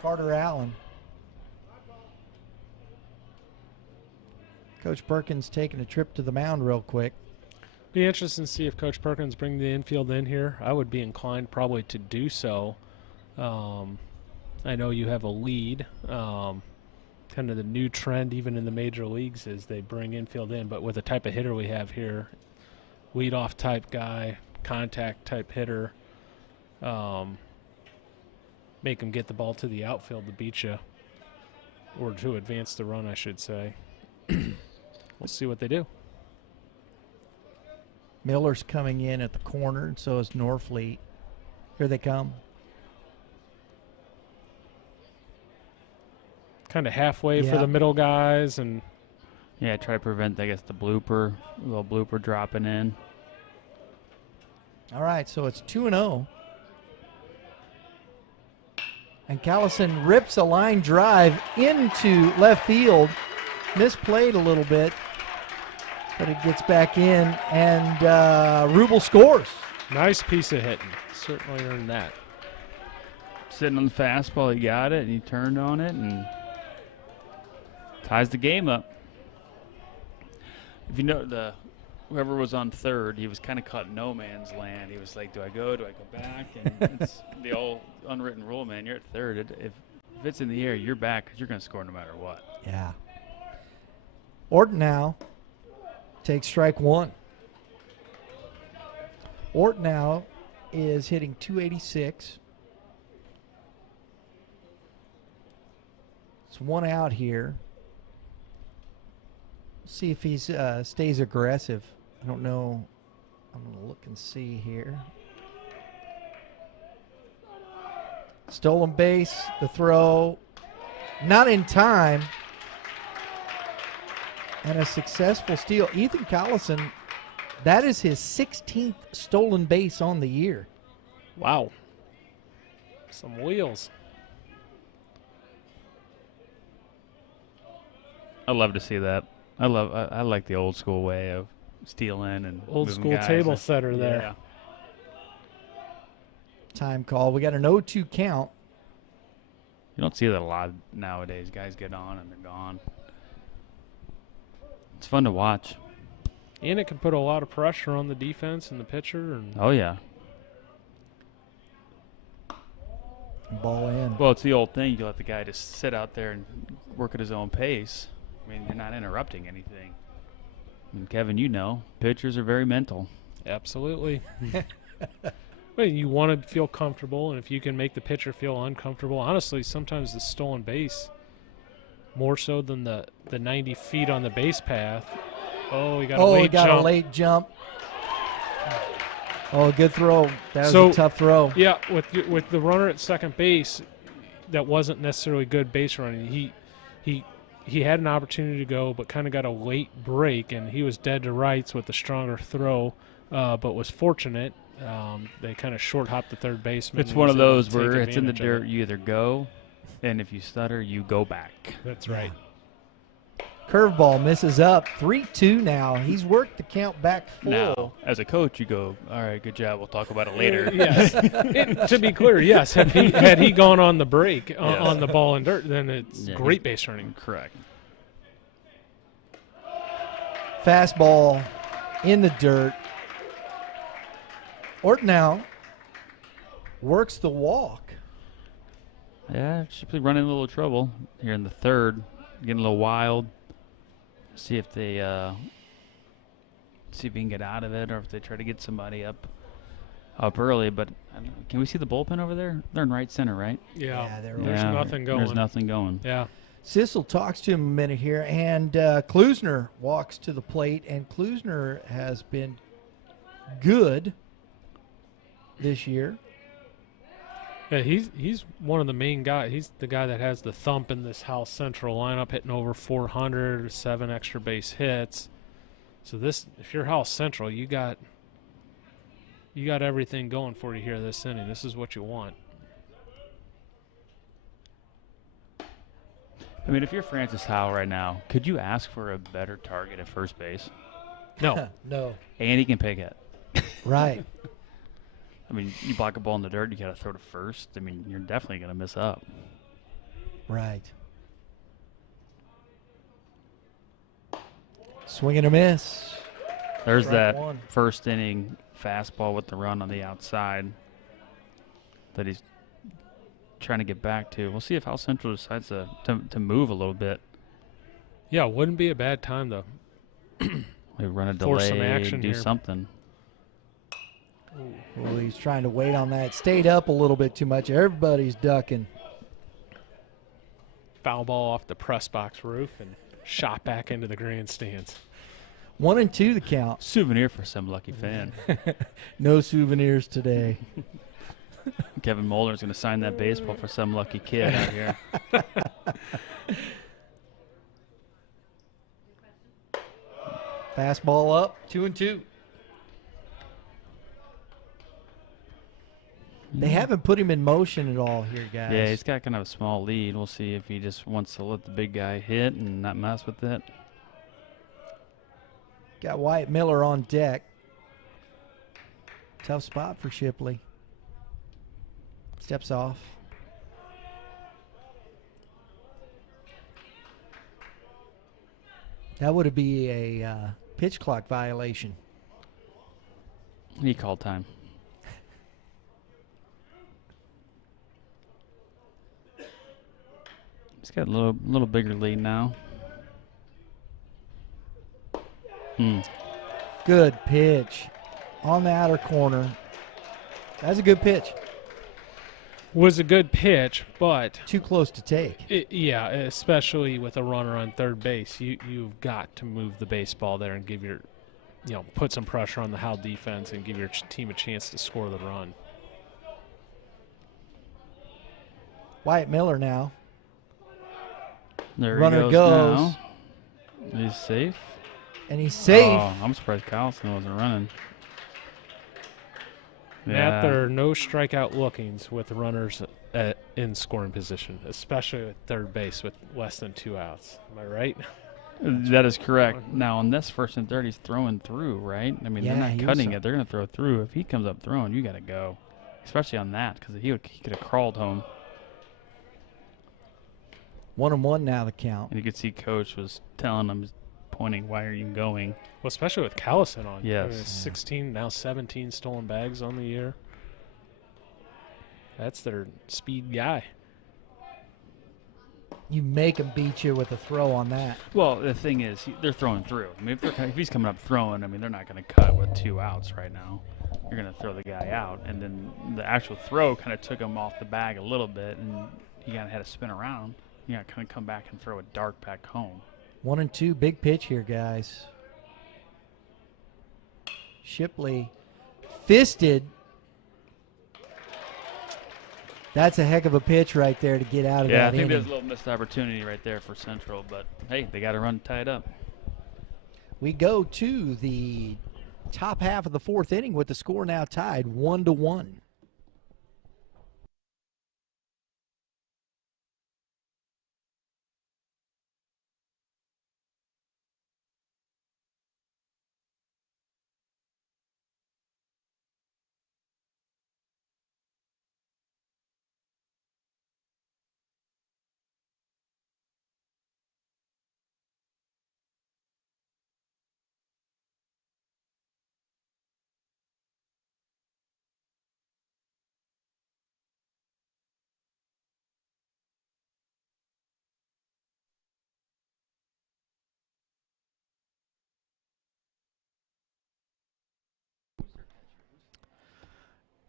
Carter Allen. Coach Perkins taking a trip to the mound real quick. Be interesting to see if Coach Perkins bring the infield in here. I would be inclined probably to do so. I know you have a lead. Kind of the new trend even in the major leagues is they bring infield in, but with the type of hitter we have here, leadoff type guy, contact type hitter, make him get the ball to the outfield to beat you, or to advance the run, I should say. We'll see what they do. Miller's coming in at the corner, and so is Norfleet. Here they come. Kind of halfway for the middle guys, and yeah, try to prevent, I guess, the little blooper dropping in. All right, so it's 2-0. And Callison rips a line drive into left field. Misplayed a little bit, but it gets back in, and Rubel scores. Nice piece of hitting. Certainly earned that. Sitting on the fastball, he got it, and he turned on it, and ties the game up. If you know, whoever was on third, he was kind of caught in no man's land. He was like, do I go back? And it's the old unwritten rule, man. You're at third. If it's in the air, you're back because you're going to score no matter what. Yeah. Orton now takes strike one. Orton now is hitting .286. It's one out here. See if he stays aggressive. I don't know. I'm going to look and see here. Stolen base, the throw. Not in time. And a successful steal. Ethan Callison, that is his 16th stolen base on the year. Wow. Some wheels. I love to see that. I like the old school way of stealing and old moving school guys. table setter there. Yeah. Time call. We got an 0-2 count. You don't see that a lot nowadays. Guys get on and they're gone. It's fun to watch. And it can put a lot of pressure on the defense and the pitcher. And oh, yeah. Ball in. Well, it's the old thing. You let the guy just sit out there and work at his own pace. I mean, you're not interrupting anything. And Kevin, you know, pitchers are very mental. Absolutely. Well, you want to feel comfortable, and if you can make the pitcher feel uncomfortable, honestly, sometimes the stolen base, more so than the 90 feet on the base path. Oh, he got a late jump. Oh, good throw. That was a tough throw. Yeah, with the runner at second base, that wasn't necessarily good base running. He had an opportunity to go, but kind of got a late break, and he was dead to rights with the stronger throw, but was fortunate. They kind of short hopped the third baseman. It's one of those where it's in the dirt. You either go, and if you stutter, you go back. That's right. Curveball misses up. 3-2 now. He's worked the count back full. Now, as a coach, you go, all right, good job. We'll talk about it later. Yes. To be clear, yes. Had he gone on the break on the ball in dirt, then it's great base running. Correct. Fastball in the dirt. Orton now works the walk. Yeah, should be running a little trouble here in the third. Getting a little wild. See if they we can get out of it, or if they try to get somebody up. up early, but can we see the bullpen over there? They're in right center, right? Yeah, there there's nothing going. There's nothing going. Yeah. Sissel talks to him a minute here, and Klusner walks to the plate, and Klusner has been good this year. Yeah, he's one of the main guys. He's the guy that has the thump in this Howell Central lineup, hitting over 400, 7 extra base hits. So this, if you're Howell Central, you got everything going for you here this inning. This is what you want. I mean, if you're Francis Howell right now, could you ask for a better target at first base? No. No. And he can pick it. Right. I mean, you block a ball in the dirt, you got to throw to first. I mean, you're definitely going to miss up. Right. Swing and a miss. There's Strike that one. first inning fastball with the run on the outside that he's trying to get back to. We'll see if Howell Central decides to move a little bit. Yeah, wouldn't be a bad time to Maybe run a force delay, some action do here. something. Well, he's trying to wait on that. Stayed up a little bit too much. Everybody's ducking. Foul ball off the press box roof and shot back into the grandstands. 1-2 the count. Souvenir for some lucky fan. No souvenirs today. Kevin Moulder is going to sign that baseball for some lucky kid out here. Fastball up, 2-2. They haven't put him in motion at all here, guys. Yeah, he's got kind of a small lead. We'll see if he just wants to let the big guy hit and not mess with it. Got Wyatt Miller on deck. Tough spot for Shipley. Steps off. That would be a pitch clock violation. He called time. He's got a little bigger lead now. Good pitch on the outer corner. That's a good pitch. Was a good pitch, but Too close to take. yeah, especially with a runner on third base, you've got to move the baseball there and give put some pressure on the Howell defense and give your team a chance to score the run. Wyatt Miller now. There Runner he goes. now. He's safe. And he's safe. Oh, I'm surprised Carlson wasn't running. Matt, there are no strikeout lookings with runners in scoring position, especially at third base with less than 2 outs. Am I right? That is correct. Now, on this first and third, he's throwing through, right? I mean, Yeah, they're he not was cutting it. They're going to throw through. If he comes up throwing, you got to go, especially on that because he could have crawled home. 1-1 now the count. And you could see Coach was telling him, pointing, why are you going? Well, especially with Callison on. Yes. I mean, 16, now 17 stolen bags on the year. That's their speed guy. You make him beat you with a throw on that. Well, the thing is, they're throwing through. I mean, if he's coming up throwing, I mean, they're not going to cut with 2 outs right now. You're going to throw the guy out. And then the actual throw kind of took him off the bag a little bit, and he kind of had to spin around. You got to kind of come back and throw a dart back home. 1-2, big pitch here, guys. Shipley fisted. That's a heck of a pitch right there to get out of Yeah, that I think inning. there's a little missed opportunity right there for Central, but hey, they got to run tied up. We go to the top half of the 4th inning with the score now tied 1-1.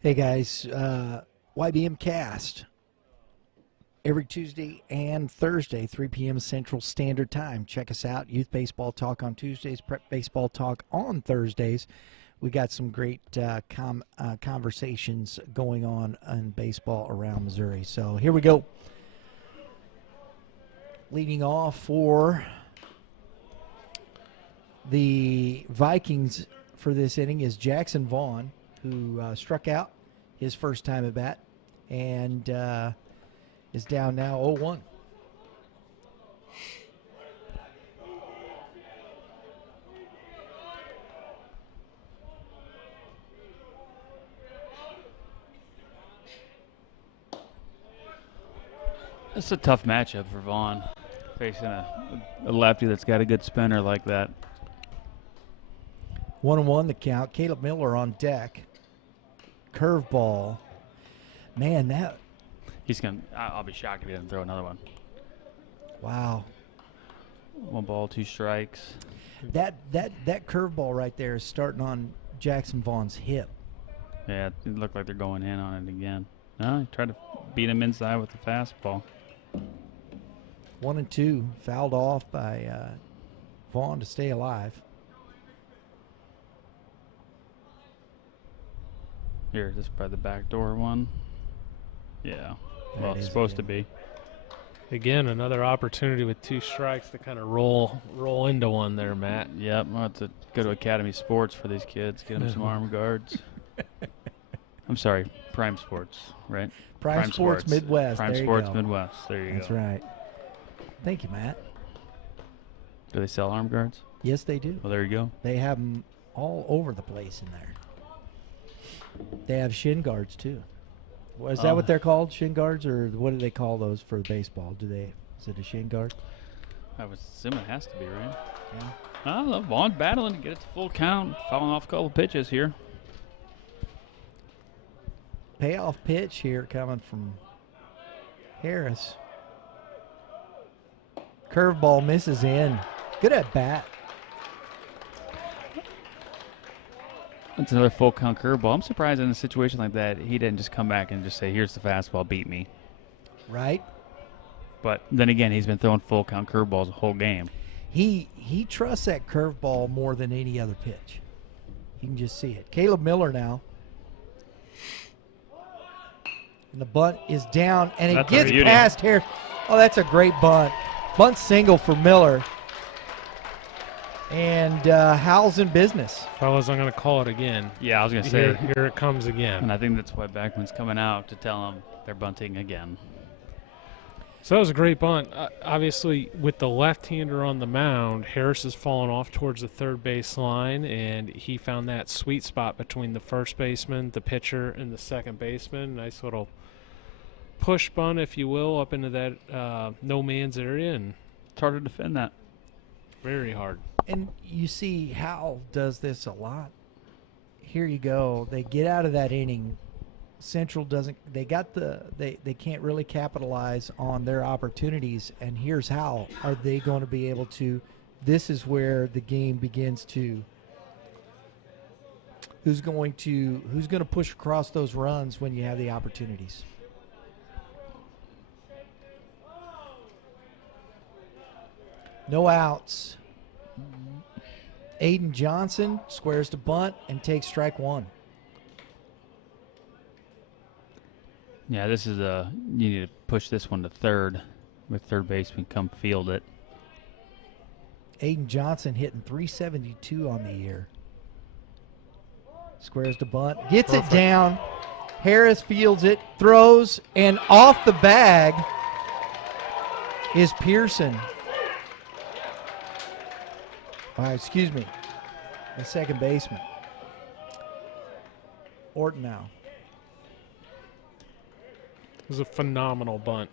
Hey guys, YBMcast every Tuesday and Thursday, 3 p.m. Central Standard Time. Check us out. Youth Baseball Talk on Tuesdays, Prep Baseball Talk on Thursdays. We got some great conversations going on in baseball around Missouri. So here we go. Leading off for the Vikings for this inning is Jackson Vaughn, who struck out his first time at bat and is down now 0-1. It's a tough matchup for Vaughn, facing a lefty that's got a good spinner like that. 1-1 the count. Caleb Miller on deck. Curveball. Man, that. He's gonna. I'll be shocked if he doesn't throw another one. Wow. 1 ball, 2 strikes. That curveball right there is starting on Jackson Vaughn's hip. Yeah, it looked like they're going in on it again. No, he tried to beat him inside with the fastball. 1-2, fouled off by Vaughn to stay alive. Here, just by the back door one. Yeah, That well, it's is supposed good. to be. Again, another opportunity with 2 strikes to kind of roll into one there, Matt. Yep, we'll have to go to Academy Sports for these kids, get them some arm guards. I'm sorry, Prime Sports, right? Prime Sports Midwest. Prime there you Sports go. Midwest. There you That's go. right. Thank you, Matt. Do they sell arm guards? Yes, they do. Well, there you go. They have them all over the place in there. They have shin guards too. Is that what they're called, shin guards, or what do they call those for baseball? Is it a shin guard? I would assume it has to be, right? Yeah. I don't know. Vaughn battling to get it to full count, fouling off a couple pitches here. Payoff pitch here coming from Harris. Curveball misses in. Good at bat. That's another full count curveball. I'm surprised in a situation like that he didn't just come back and just say, here's the fastball, beat me. Right? But then again, he's been throwing full count curveballs the whole game. He trusts that curveball more than any other pitch. You can just see it. Caleb Miller now. And the bunt is down, and it That's a gets beauty. past Harris. Oh, that's a great bunt. Bunt single for Miller. And Howell's in business. Fellas, I'm going to call it again. Yeah, I was going to say. Here it comes again. And I think that's why Backman's coming out to tell him they're bunting again. So that was a great bunt. Obviously, with the left-hander on the mound, Harris has fallen off towards the third base line, and he found that sweet spot between the first baseman, the pitcher, and the second baseman. Nice little push bunt, if you will, up into that no-man's area, and It's hard to defend that. very hard. And you see Howell does this a lot. Here you go. They get out of that inning. Central doesn't. They can't really capitalize on their opportunities. And here's how are they going to be able to? This is where the game begins to. Who's going to push across those runs when you have the opportunities? No outs. Aiden Johnson squares to bunt and takes strike 1. Yeah, this is you need to push this one to third with third baseman come field it. Aiden Johnson hitting 372 on the year. Squares to bunt. Gets Perfect. it down. Harris fields it. Throws. And off the bag is Pearson. Excuse me. The second baseman. Orton now. It was a phenomenal bunt.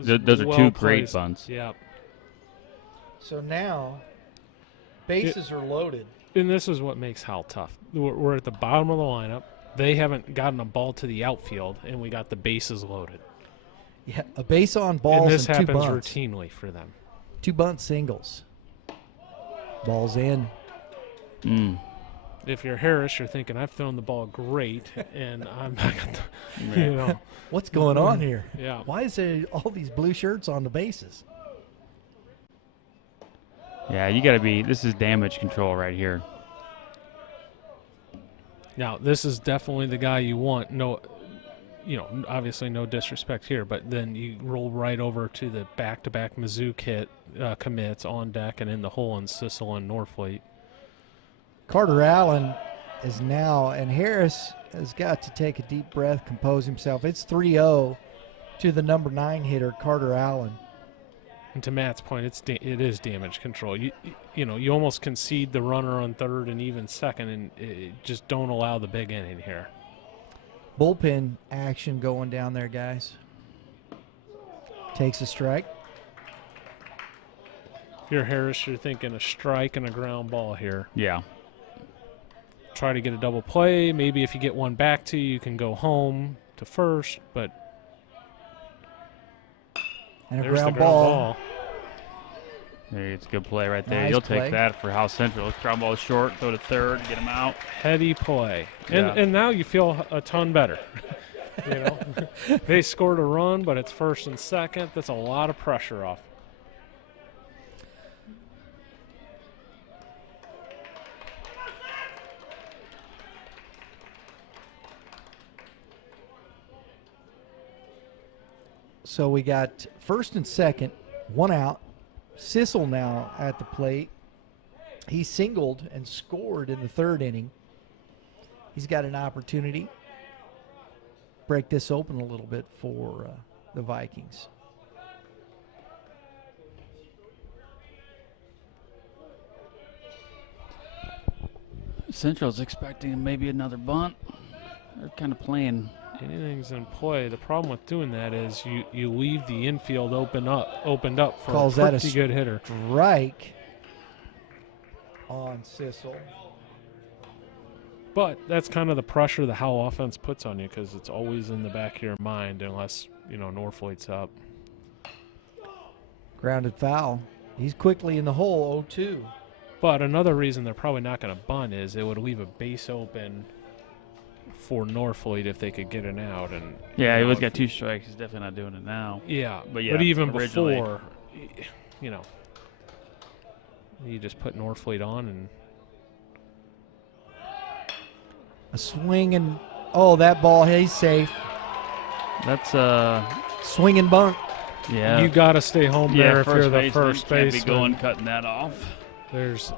It was Those are well two great placed. bunts. Yeah. So now bases are loaded. And this is what makes Howell tough. We're at the bottom of the lineup. They haven't gotten a ball to the outfield, and we got the bases loaded. Yeah, a base on balls And this and 2 happens bunts. routinely for them. 2 bunt singles. Ball's in. If you're Harris, you're thinking, I've thrown the ball great, and I'm not going to, you know. What's going on here? Yeah. Why is there all these blue shirts on the bases? Yeah, you got to be – this is damage control right here. Now, this is definitely the guy you want. No, you know, obviously no disrespect here, but then you roll right over to the back-to-back Mizzou commits on deck and in the hole in Sissel and Norfleet. Carter Allen is now, and Harris has got to take a deep breath, compose himself. It's 3-0 to the number 9 hitter, Carter Allen. And to Matt's point, it is damage control. You know, you almost concede the runner on third and even second, and just don't allow the big inning here. Bullpen action going down there, guys. Takes a strike. If you're Harris, you're thinking a strike and a ground ball here. Yeah. Try to get a double play. Maybe if you get one back to you, you can go home to first, but And a there's ground the ground ball. ball. There, it's a good play right there. Nice You'll play. take that for Howell Central. Ground ball short, go to third, get him out. Heady play. Yeah. And now you feel a ton better. You know, they scored a run, but it's first and second. That's a lot of pressure off. So we got first and second, one out. Sissel now at the plate. He singled and scored in the third inning. He's got an opportunity. Break this open a little bit for the Vikings. Central's expecting maybe another bunt. They're kind of playing. Anything's in play. The problem with doing that is you leave the infield opened up for Calls a that pretty good hitter. Strike on Sissel. But that's kind of the pressure the Howell offense puts on you because it's always in the back of your mind unless, you know, Norfleet's up. Grounded foul. He's quickly in the hole, 0-2. But another reason they're probably not going to bunt is it would leave a base open for Norfleet if they could get an out. And Yeah, he you know, was got 2 strikes. He's definitely not doing it now. Yeah, But yeah, even originally- before, you know, you just put Norfleet on and A swing and, oh, that ball, he's safe. That's Swing and bunt. yeah. you got to stay home there if you're the baseman first can't be baseman. going cutting that off. There's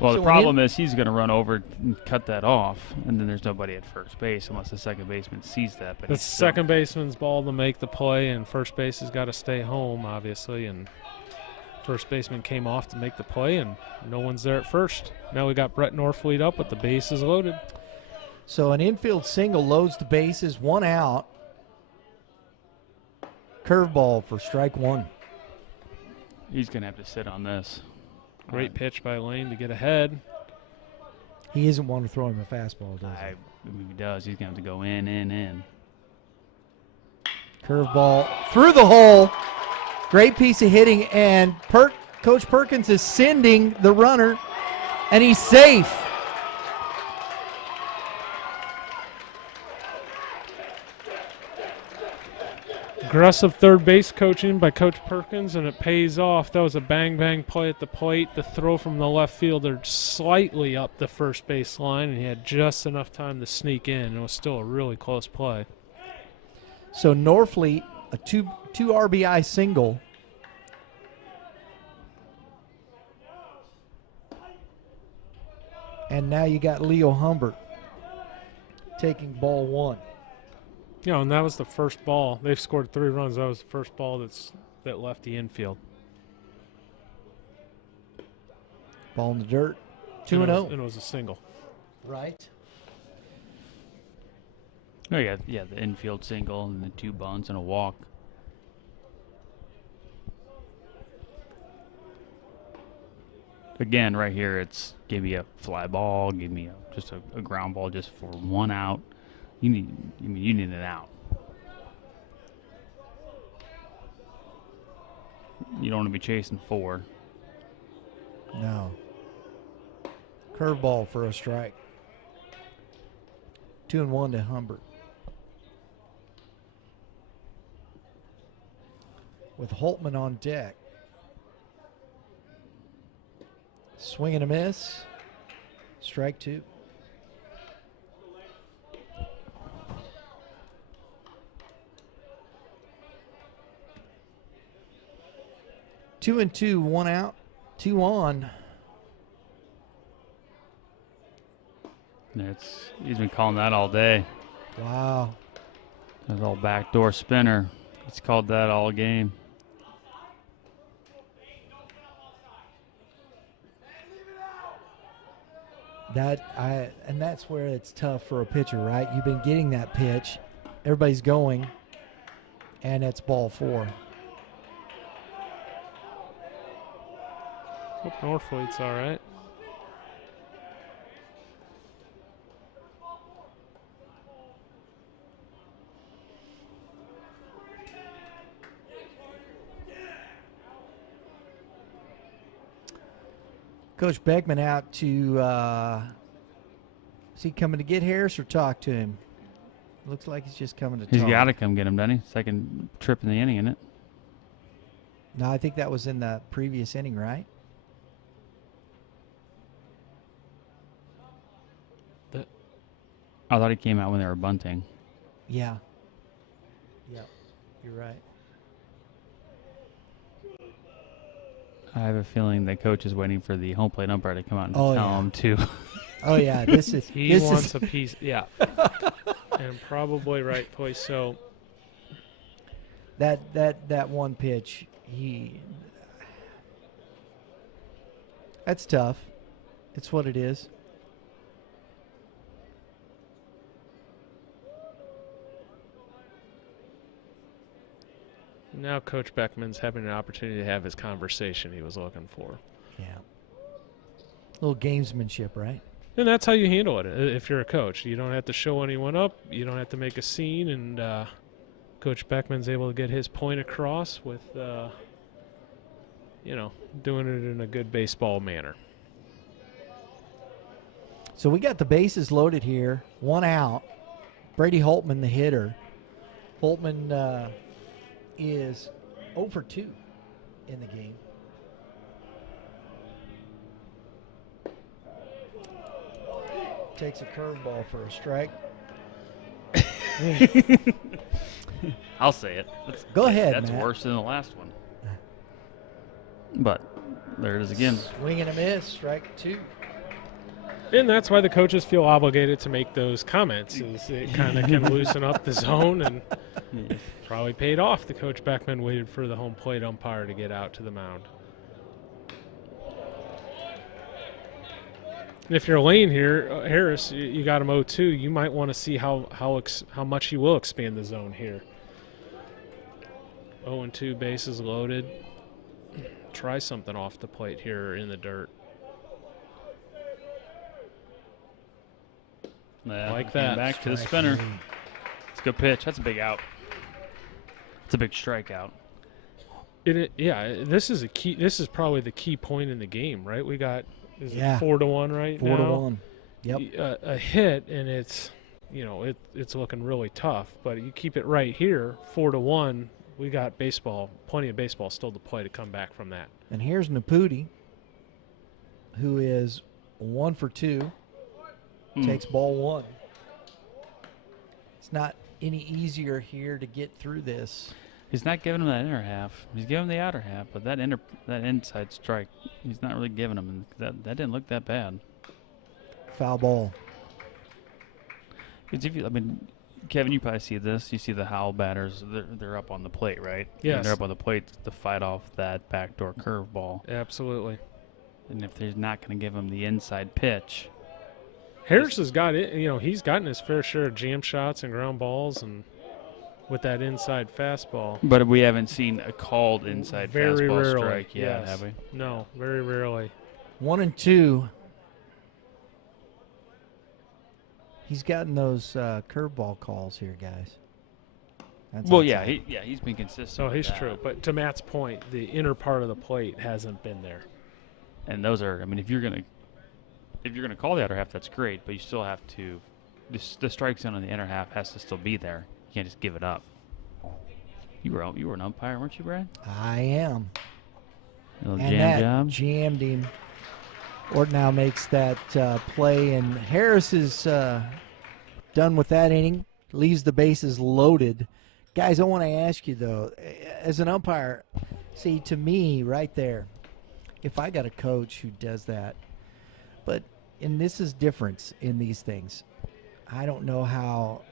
Well, So the problem is he's going to run over and cut that off, and then there's nobody at first base unless the second baseman sees that. But it's he's still- second baseman's ball to make the play, and first base has got to stay home, obviously. And first baseman came off to make the play, and no one's there at first. Now we got Brett Norfleet up, but the base is loaded. So an infield single loads the bases, one out. Curveball for strike one. He's going to have to sit on this. Great pitch by Lane to get ahead. He isn't one to throw him a fastball, does I mean, he does. He's going to have to go in. he? Curveball through the hole. Great piece of hitting, and Coach Perkins is sending the runner, and he's safe. Aggressive third base coaching by Coach Perkins, and it pays off. That was a bang-bang play at the plate. The throw from the left fielder slightly up the first base line, and he had just enough time to sneak in. It was still a really close play. So Norfleet, a two RBI single. And now you got Leo Humbert taking ball one. You know, and that was the first ball. They've scored 3 runs. That was the first ball that left the infield. Ball in the dirt. And 2-0. it was a single. Right. Oh, yeah, the infield single and the 2 bunts and a walk. Again, right here, it's give me a fly ball, give me just a ground ball just for 1 out. You need an out. You don't want to be chasing 4. No. Curveball for a strike. 2-1 to Humbert. With Holtman on deck. Swing and a miss. Strike 2. Two and two, 1 out, 2 on. He's been calling that all day. Wow. That old backdoor spinner. He's called that all game. And that's where it's tough for a pitcher, right? You've been getting that pitch. Everybody's going, and it's ball 4. Hope Northfleet's all right. Coach Beckman out to, is he coming to get Harris or talk to him? Looks like he's just coming to talk. He's got to come get him, doesn't he? Second trip in the inning, isn't it? No, I think that was in the previous inning, right? I thought he came out when they were bunting. Yeah. Yep, you're right. I have a feeling the coach is waiting for the home plate umpire to come out and tell him to. Oh, yeah, this is... He wants a piece, yeah. And probably rightfully so. That one pitch, that's tough. It's what it is. Now Coach Beckman's having an opportunity to have his conversation he was looking for. Yeah. A little gamesmanship, right? And that's how you handle it if you're a coach. You don't have to show anyone up. You don't have to make a scene. And Coach Beckman's able to get his point across with, doing it in a good baseball manner. So we got the bases loaded here. 1 out. Brady Holtman, the hitter. Holtman is 0 for 2 in the game. Takes a curveball for a strike. I'll say it. Go ahead, That's Matt. worse than the last one. But there it is again. Swing and a miss, strike 2. And that's why the coaches feel obligated to make those comments. Is it kind of can loosen up the zone, and probably paid off. The Coach Beckman waited for the home plate umpire to get out to the mound. And if you're Lane here, Harris, you got him 0-2. You might want to see how much he will expand the zone here. 0-2, bases loaded. Try something off the plate here in the dirt. Yeah, like that. Back to the spinner. It's a good pitch. That's a big out. It's a big strikeout. This is a key. This is probably the key point in the game, right? We got it 4-1 right 4 now. 4-1. Yep. A hit, and it's it's looking really tough. But you keep it right here, 4-1. We got plenty of baseball still to play to come back from that. And here's Naputi, who is 1 for 2. Takes ball 1. It's not any easier here to get through this. He's not giving him that inner half. He's giving him the outer half, but that inside strike, he's not really giving him. That didn't look that bad. Foul ball. Kevin, you probably see this. You see the Howell batters. They're up on the plate, right? Yes. And they're up on the plate to fight off that backdoor curveball. Absolutely. And if they're not going to give him the inside pitch. Harris has got it. He's gotten his fair share of jam shots and ground balls, and with that inside fastball. But we haven't seen a called inside very fastball rarely, strike yet, yes. have we? No, very rarely. 1-2. He's gotten those curveball calls here, guys. He's been consistent. So he's true. But to Matt's point, the inner part of the plate hasn't been there. And those are, if you're going to if you're going to call the outer half, that's great, but you still have to. The strike zone in the inner half has to still be there. You can't just give it up. You were an umpire, weren't you, Brad? I am. A little And jam that job. jammed him. Ortnow makes that play, and Harris is done with that inning. Leaves the bases loaded. Guys, I want to ask you, though, as an umpire, see, to me, right there, if I got a coach who does that, and this is difference in these things, I don't know how,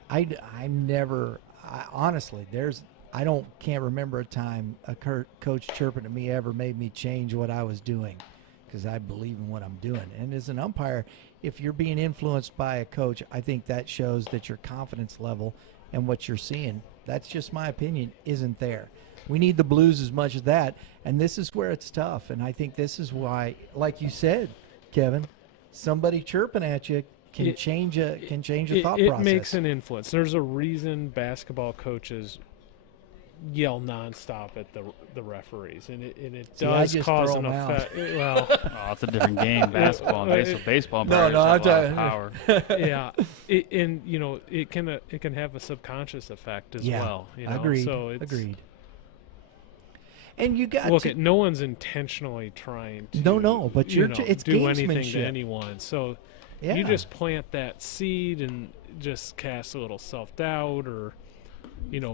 honestly, can't remember a time a coach chirping at me ever made me change what I was doing, because I believe in what I'm doing. And as an umpire, if you're being influenced by a coach, I think that shows that your confidence level and what you're seeing, that's just my opinion, isn't there. We need the Blues as much as that, and this is where it's tough. And I think this is why, like you said, Kevin, somebody chirping at you can change a thought process. It makes an influence. There's a reason basketball coaches yell nonstop at the referees, and it does cause an effect. Well, it's a different game, basketball and baseball. No, I'm talking power. Yeah, it can have a subconscious effect as well. Agreed. So it's, agreed. And you got look, no one's intentionally trying to. No, but it's do anything gamesmanship to anyone. So you just plant that seed and just cast a little self-doubt, or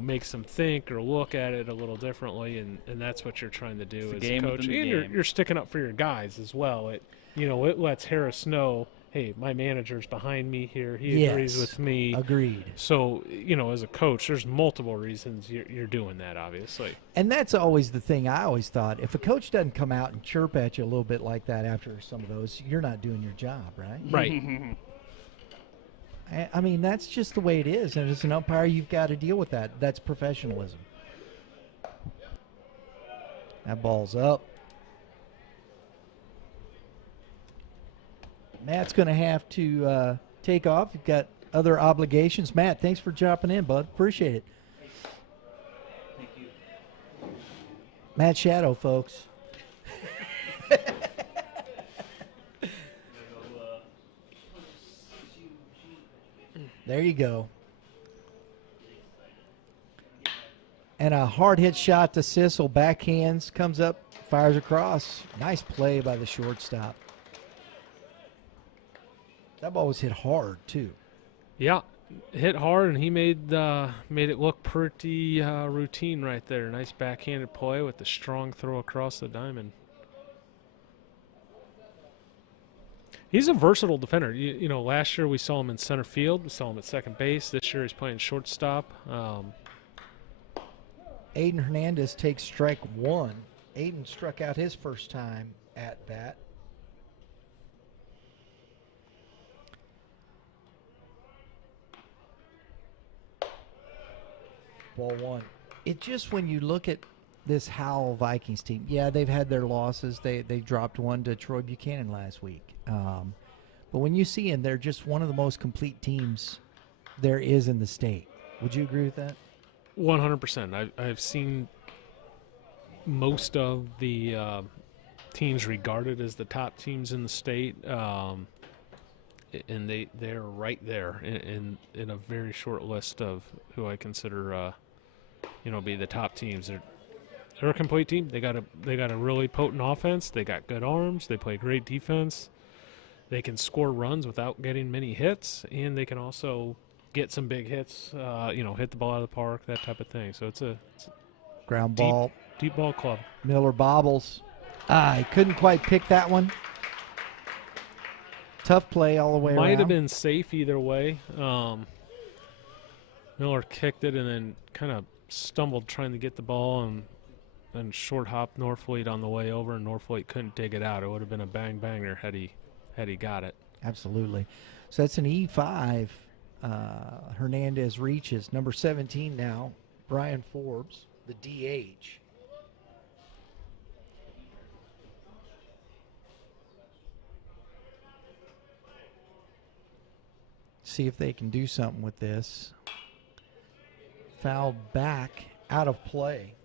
makes them think or look at it a little differently, and that's what you're trying to do as a coach. And you're sticking up for your guys as well. It lets Harris know, hey, my manager's behind me here. He agrees with me. Agreed. So, as a coach, there's multiple reasons you're doing that, obviously. And that's always the thing I always thought. If a coach doesn't come out and chirp at you a little bit like that after some of those, you're not doing your job, right? Right. I mean, that's just the way it is. And as an umpire, you've got to deal with that. That's professionalism. That ball's up. Matt's going to have to take off. You've got other obligations. Matt, thanks for jumping in, bud. Appreciate it. Thank you. Matt Shadow, folks. There you go. And a hard hit shot to Sissel. Backhands, comes up, fires across. Nice play by the shortstop. That ball was hit hard, too. Yeah, hit hard, and he made it look pretty routine right there. Nice backhanded play with the strong throw across the diamond. He's a versatile defender. Last year we saw him in center field. We saw him at second base. This year he's playing shortstop. Aiden Hernandez takes strike one. Aiden struck out his first time at bat. Ball one. It just, when you look at this Howell Vikings team, they've had their losses. They dropped one to Troy Buchanan last week. But when you see them, they're just one of the most complete teams there is in the state. Would you agree with that? 100%. I've seen most of the teams regarded as the top teams in the state, and they're right there in a very short list of who I consider be the top teams. They're a complete team. They got a really potent offense. They got good arms. They play great defense. They can score runs without getting many hits, and they can also get some big hits, hit the ball out of the park, that type of thing. So it's a ground ball. Deep ball club. Miller bobbles. He couldn't quite pick that one. Tough play all the way around. Might have been safe either way. Miller kicked it and then kind of stumbled trying to get the ball and short hop Norfleet on the way over, and Norfleet couldn't dig it out. It would have been a bang-banger had he got it. Absolutely. So that's an E5. Hernandez reaches. Number 17 now, Brian Forbes, the DH. See if they can do something with this. Foul back, out of play.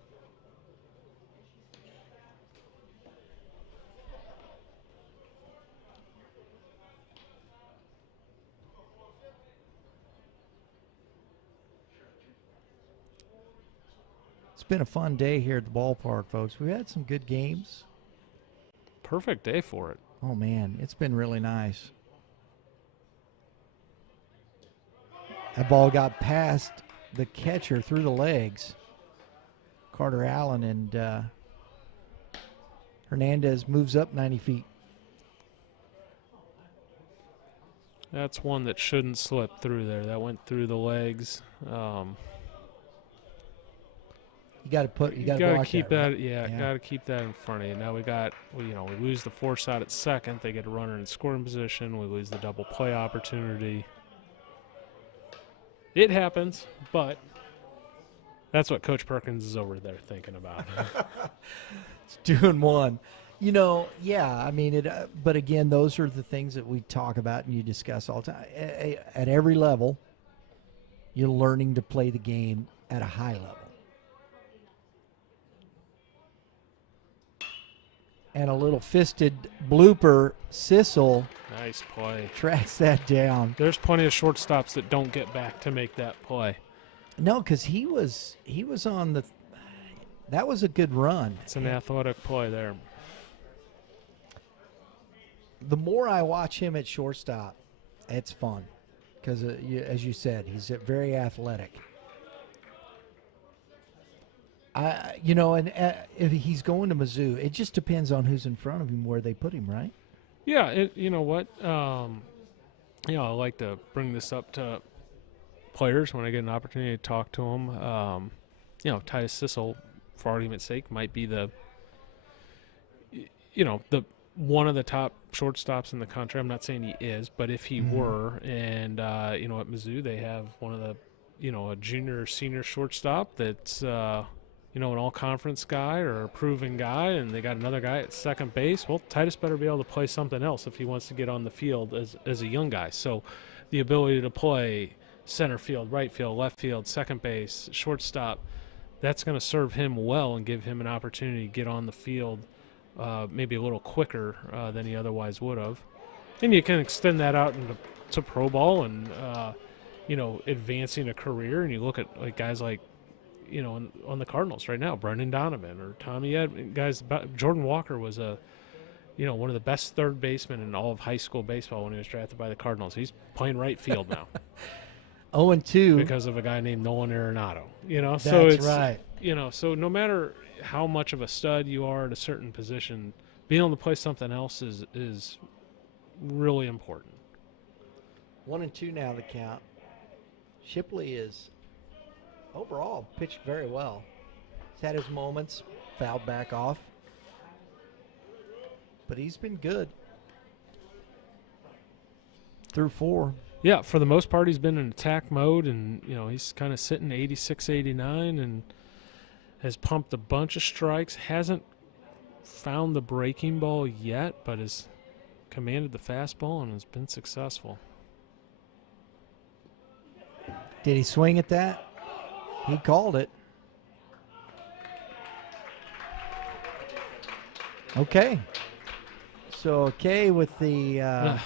It's been a fun day here at the ballpark, folks. We've had some good games. Perfect day for it. Oh, man, it's been really nice. That ball got past the catcher through the legs. Carter Allen, and Hernandez moves up 90 feet. That's one that shouldn't slip through there. That went through the legs. You got to keep that. Right? Yeah, got to keep that in front of you. Now we lose the force out at second. They get a runner in scoring position. We lose the double play opportunity. It happens, but that's what Coach Perkins is over there thinking about. It's 2-1. I mean, but again, those are the things that we talk about and you discuss all the time. At every level, you're learning to play the game at a high level. And a little fisted blooper, Sissel. Nice play. Tracks that down. There's plenty of shortstops that don't get back to make that play. No, because he was on the. That was a good run. It's an athletic play there. The more I watch him at shortstop, it's fun because, as you said, he's very athletic. And if he's going to Mizzou, it just depends on who's in front of him, where they put him, right? Yeah, you know what? I like to bring this up to players when I get an opportunity to talk to them. Titus Sissel, for argument's sake, might be the one of the top shortstops in the country. I'm not saying he is, but if he were, and at Mizzou they have one of the, a junior or senior shortstop that's an all-conference guy or a proven guy, and they got another guy at second base. Well, Titus better be able to play something else if he wants to get on the field as a young guy. So the ability to play center field, right field, left field, second base, shortstop, that's going to serve him well and give him an opportunity to get on the field maybe a little quicker than he otherwise would have. And you can extend that out to pro ball and, advancing a career. And you look at guys like, on the Cardinals right now, Brendan Donovan or Tommy Jordan Walker was one of the best third basemen in all of high school baseball when he was drafted by the Cardinals. He's playing right field now. 0-2 because of a guy named Nolan Arenado. That's so it's right. So no matter how much of a stud you are at a certain position, being able to play something else is really important. 1-2 now the count. Shipley is overall pitched very well. He's had his moments, fouled back off, but he's been good through 4. Yeah, for the most part, he's been in attack mode, and he's kind of sitting 86, 89, and has pumped a bunch of strikes. Hasn't found the breaking ball yet, but has commanded the fastball and has been successful. Did he swing at that? He called it. Okay. So with the.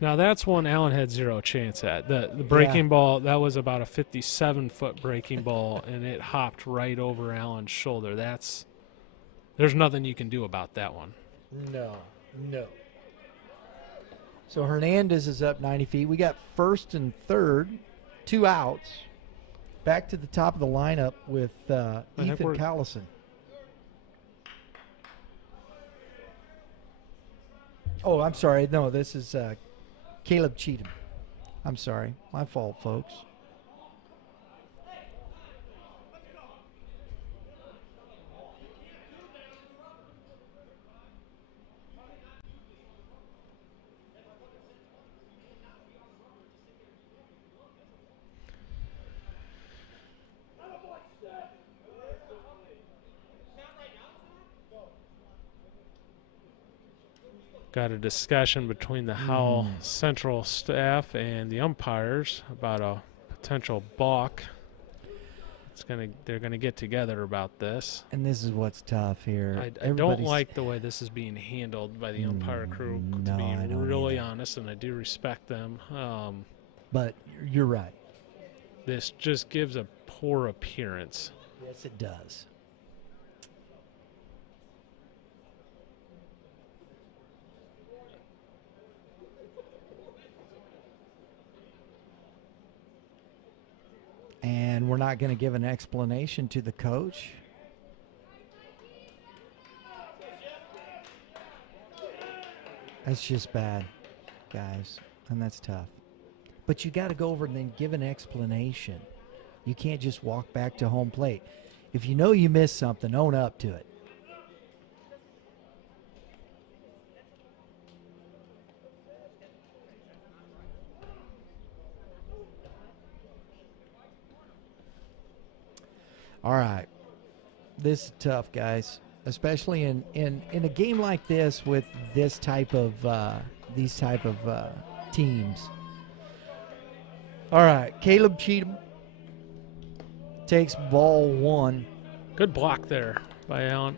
Now that's one Allen had zero chance at. The breaking ball, that was about a 57-foot breaking ball, and it hopped right over Allen's shoulder. There's nothing you can do about that one. No. So Hernandez is up 90 feet. We got first and third, 2 outs. Back to the top of the lineup with Ethan Collison. Oh, I'm sorry. No, this is Caleb Cheatham. I'm sorry. My fault, folks. Got a discussion between the Howell Central staff and the umpires about a potential balk. They're gonna get together about this. And this is what's tough here. I don't like the way this is being handled by the umpire crew, to be really honest, and I do respect them. But you're right. This just gives a poor appearance. Yes, it does. And we're not going to give an explanation to the coach. That's just bad, guys, and that's tough. But you got to go over and then give an explanation. You can't just walk back to home plate. If you know you missed something, own up to it. All right. This is tough, guys, especially in a game like this with this type of these type of teams. All right, Caleb Cheatham takes ball 1. Good block there by Allen.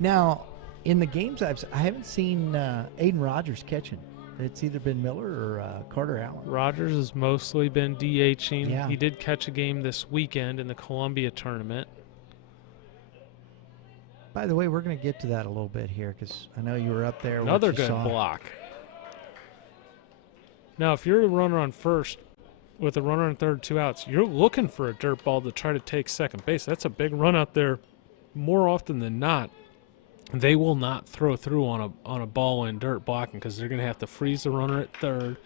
Now, in the games I haven't seen Aiden Rodgers catching. It's either been Miller or Carter Allen. Rodgers has mostly been DHing. Yeah. He did catch a game this weekend in the Columbia tournament. By the way, we're going to get to that a little bit here because I know you were up there. Another good block. Now, if you're a runner on first with a runner on third, 2 outs, you're looking for a dirt ball to try to take second base. That's a big run out there. More often than not, they will not throw through on a ball in dirt blocking because they're going to have to freeze the runner at third,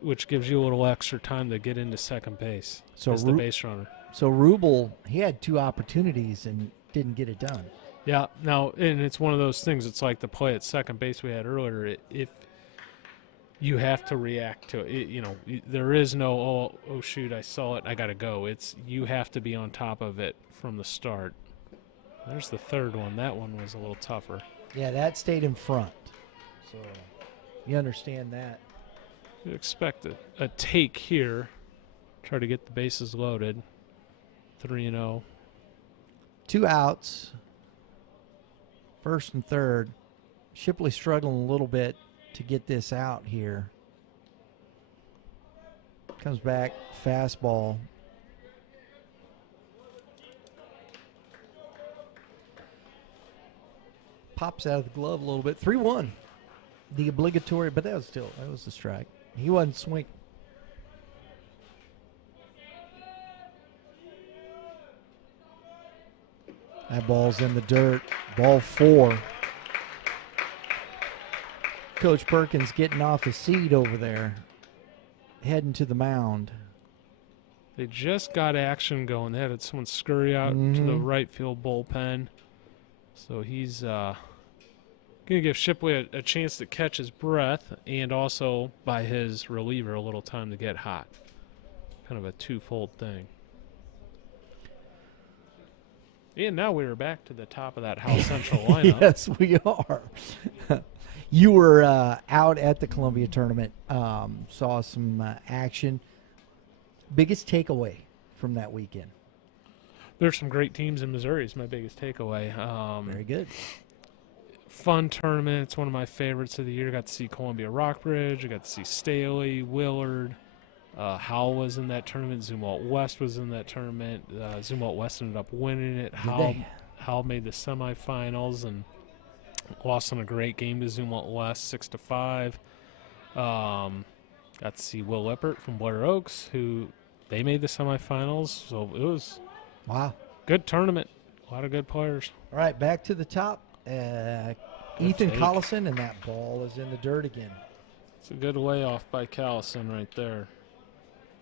which gives you a little extra time to get into second base as the base runner. So Rubel, he had 2 opportunities and didn't get it done. Yeah, now, and it's one of those things. It's like the play at second base we had earlier. If you have to react to it, there is no, oh, shoot, I saw it, I got to go. It's you have to be on top of it from the start. There's the third one. That one was a little tougher. Yeah, that stayed in front. So you understand that. You expect a take here. Try to get the bases loaded. 3-0. 2 outs. First and third. Shipley struggling a little bit to get this out here. Comes back, fastball. Pops out of the glove a little bit. 3-1. The obligatory, but that was a strike. He wasn't swinging. That ball's in the dirt. Ball 4. Coach Perkins getting off his seat over there, heading to the mound. They just got action going. They had someone scurry out to the right field bullpen. So he's going to give Shipley a chance to catch his breath and also, by his reliever, a little time to get hot. Kind of a twofold thing. And now we are back to the top of that Howell Central lineup. Yes, we are. You were out at the Columbia tournament, saw some action. Biggest takeaway from that weekend? There's some great teams in Missouri is my biggest takeaway. Very good. Fun tournament. It's one of my favorites of the year. Got to see Columbia Rockbridge. I got to see Staley, Willard. Howell was in that tournament. Zumwalt West was in that tournament. Zumwalt West ended up winning it. Howell made the semifinals and lost on a great game to Zumwalt West, 6-5. Got to see Will Lippert from Blair Oaks, who they made the semifinals. So it was good tournament. A lot of good players. All right, back to the top. Ethan Collison, and that ball is in the dirt again. It's a good layoff by Callison right there.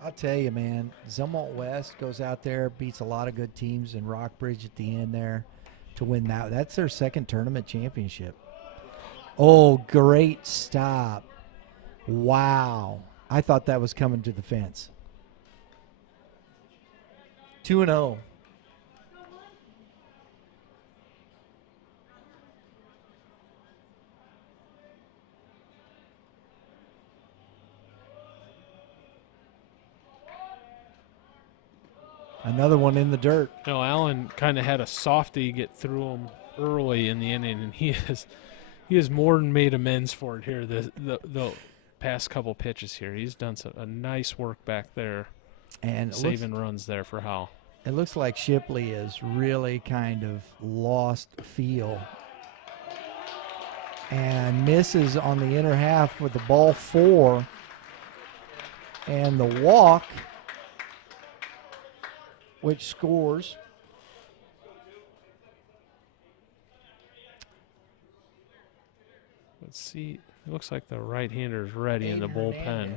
I'll tell you, man, Zumwalt West goes out there, beats a lot of good teams in Rockbridge at the end there to win that. That's their second tournament championship. Oh, great stop. Wow. I thought that was coming to the fence. 2-0. Another one in the dirt. No, Allen kind of had a softie get through him early in the inning, and he has more than made amends for it here. The past couple pitches here, he's done a nice work back there, and saving runs there for Howell. It looks like Shipley has really kind of lost feel, and misses on the inner half with the ball 4. And the walk, which scores. Let's see. It looks like the right-hander is ready in the bullpen.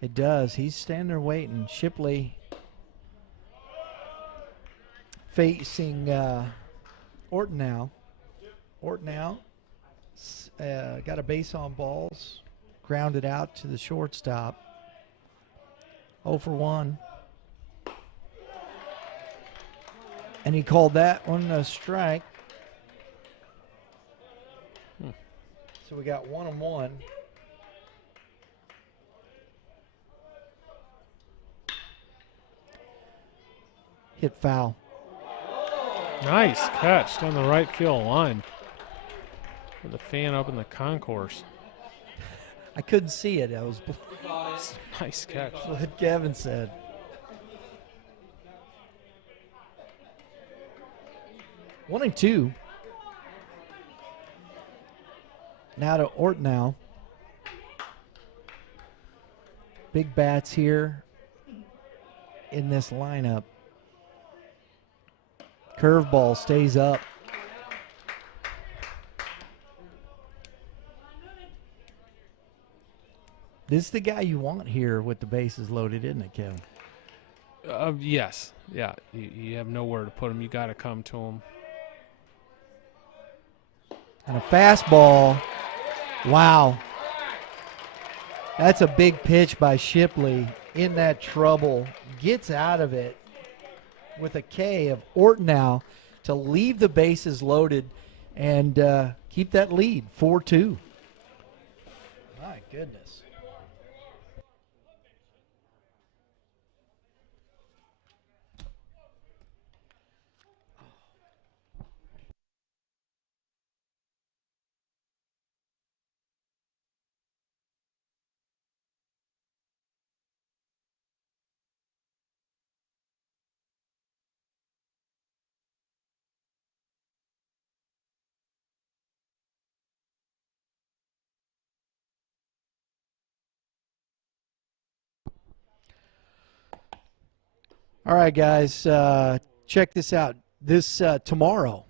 It does. He's standing there waiting. Shipley facing Orton now. Orton out. Got a base on balls. Grounded out to the shortstop. 0 for 1. And he called that one a strike. So we got 1-1. Hit foul. Nice catch down the right field line. With the fan up in the concourse. I couldn't see it. I was Nice catch. That's what Kevin said. One and two. Now to Orton now. Big bats here in this lineup. Curveball stays up. This is the guy you want here with the bases loaded, isn't it, Kevin? Yes. Yeah. You have nowhere to put him. You got to come to him. And a fastball. Wow. That's a big pitch by Shipley in that trouble. Gets out of it with a K of Orton now to leave the bases loaded and keep that lead, 4-2. My goodness. All right, guys, check this out. This tomorrow,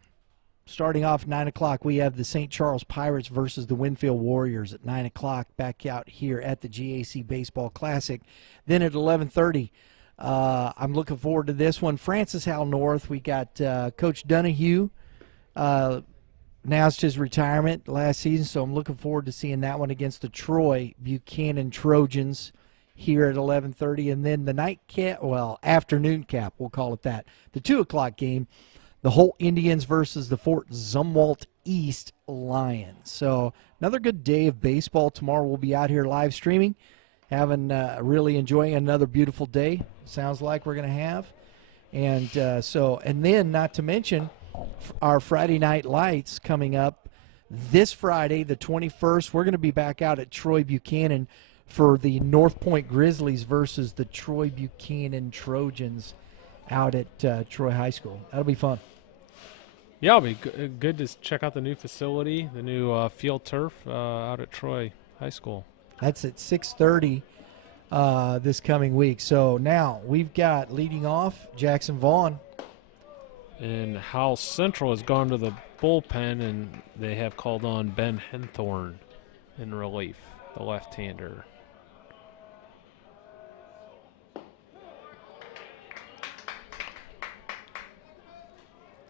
starting off 9 o'clock, we have the St. Charles Pirates versus the Winfield Warriors at 9 o'clock back out here at the GAC Baseball Classic. Then at 11:30, I'm looking forward to this one. Francis Howell North, we got Coach Donahue. Announced his retirement last season, so I'm looking forward to seeing that one against the Troy Buchanan Trojans here at 11:30, and then the night cap, afternoon cap, we'll call it that. The 2 o'clock game, the Holt Indians versus the Fort Zumwalt East Lions. So another good day of baseball tomorrow. We'll be out here live streaming, having really enjoying another beautiful day. Sounds like we're going to have, and then not to mention our Friday Night Lights coming up this Friday, the 21st. We're going to be back out at Troy Buchanan for the North Point Grizzlies versus the Troy Buchanan Trojans out at Troy High School. That'll be fun. Yeah, it'll be good to check out the new facility, the new field turf out at Troy High School. That's at 6:30 this coming week. So now we've got leading off Jackson Vaughn. And Howell Central has gone to the bullpen, and they have called on Ben Henthorn in relief, the left-hander.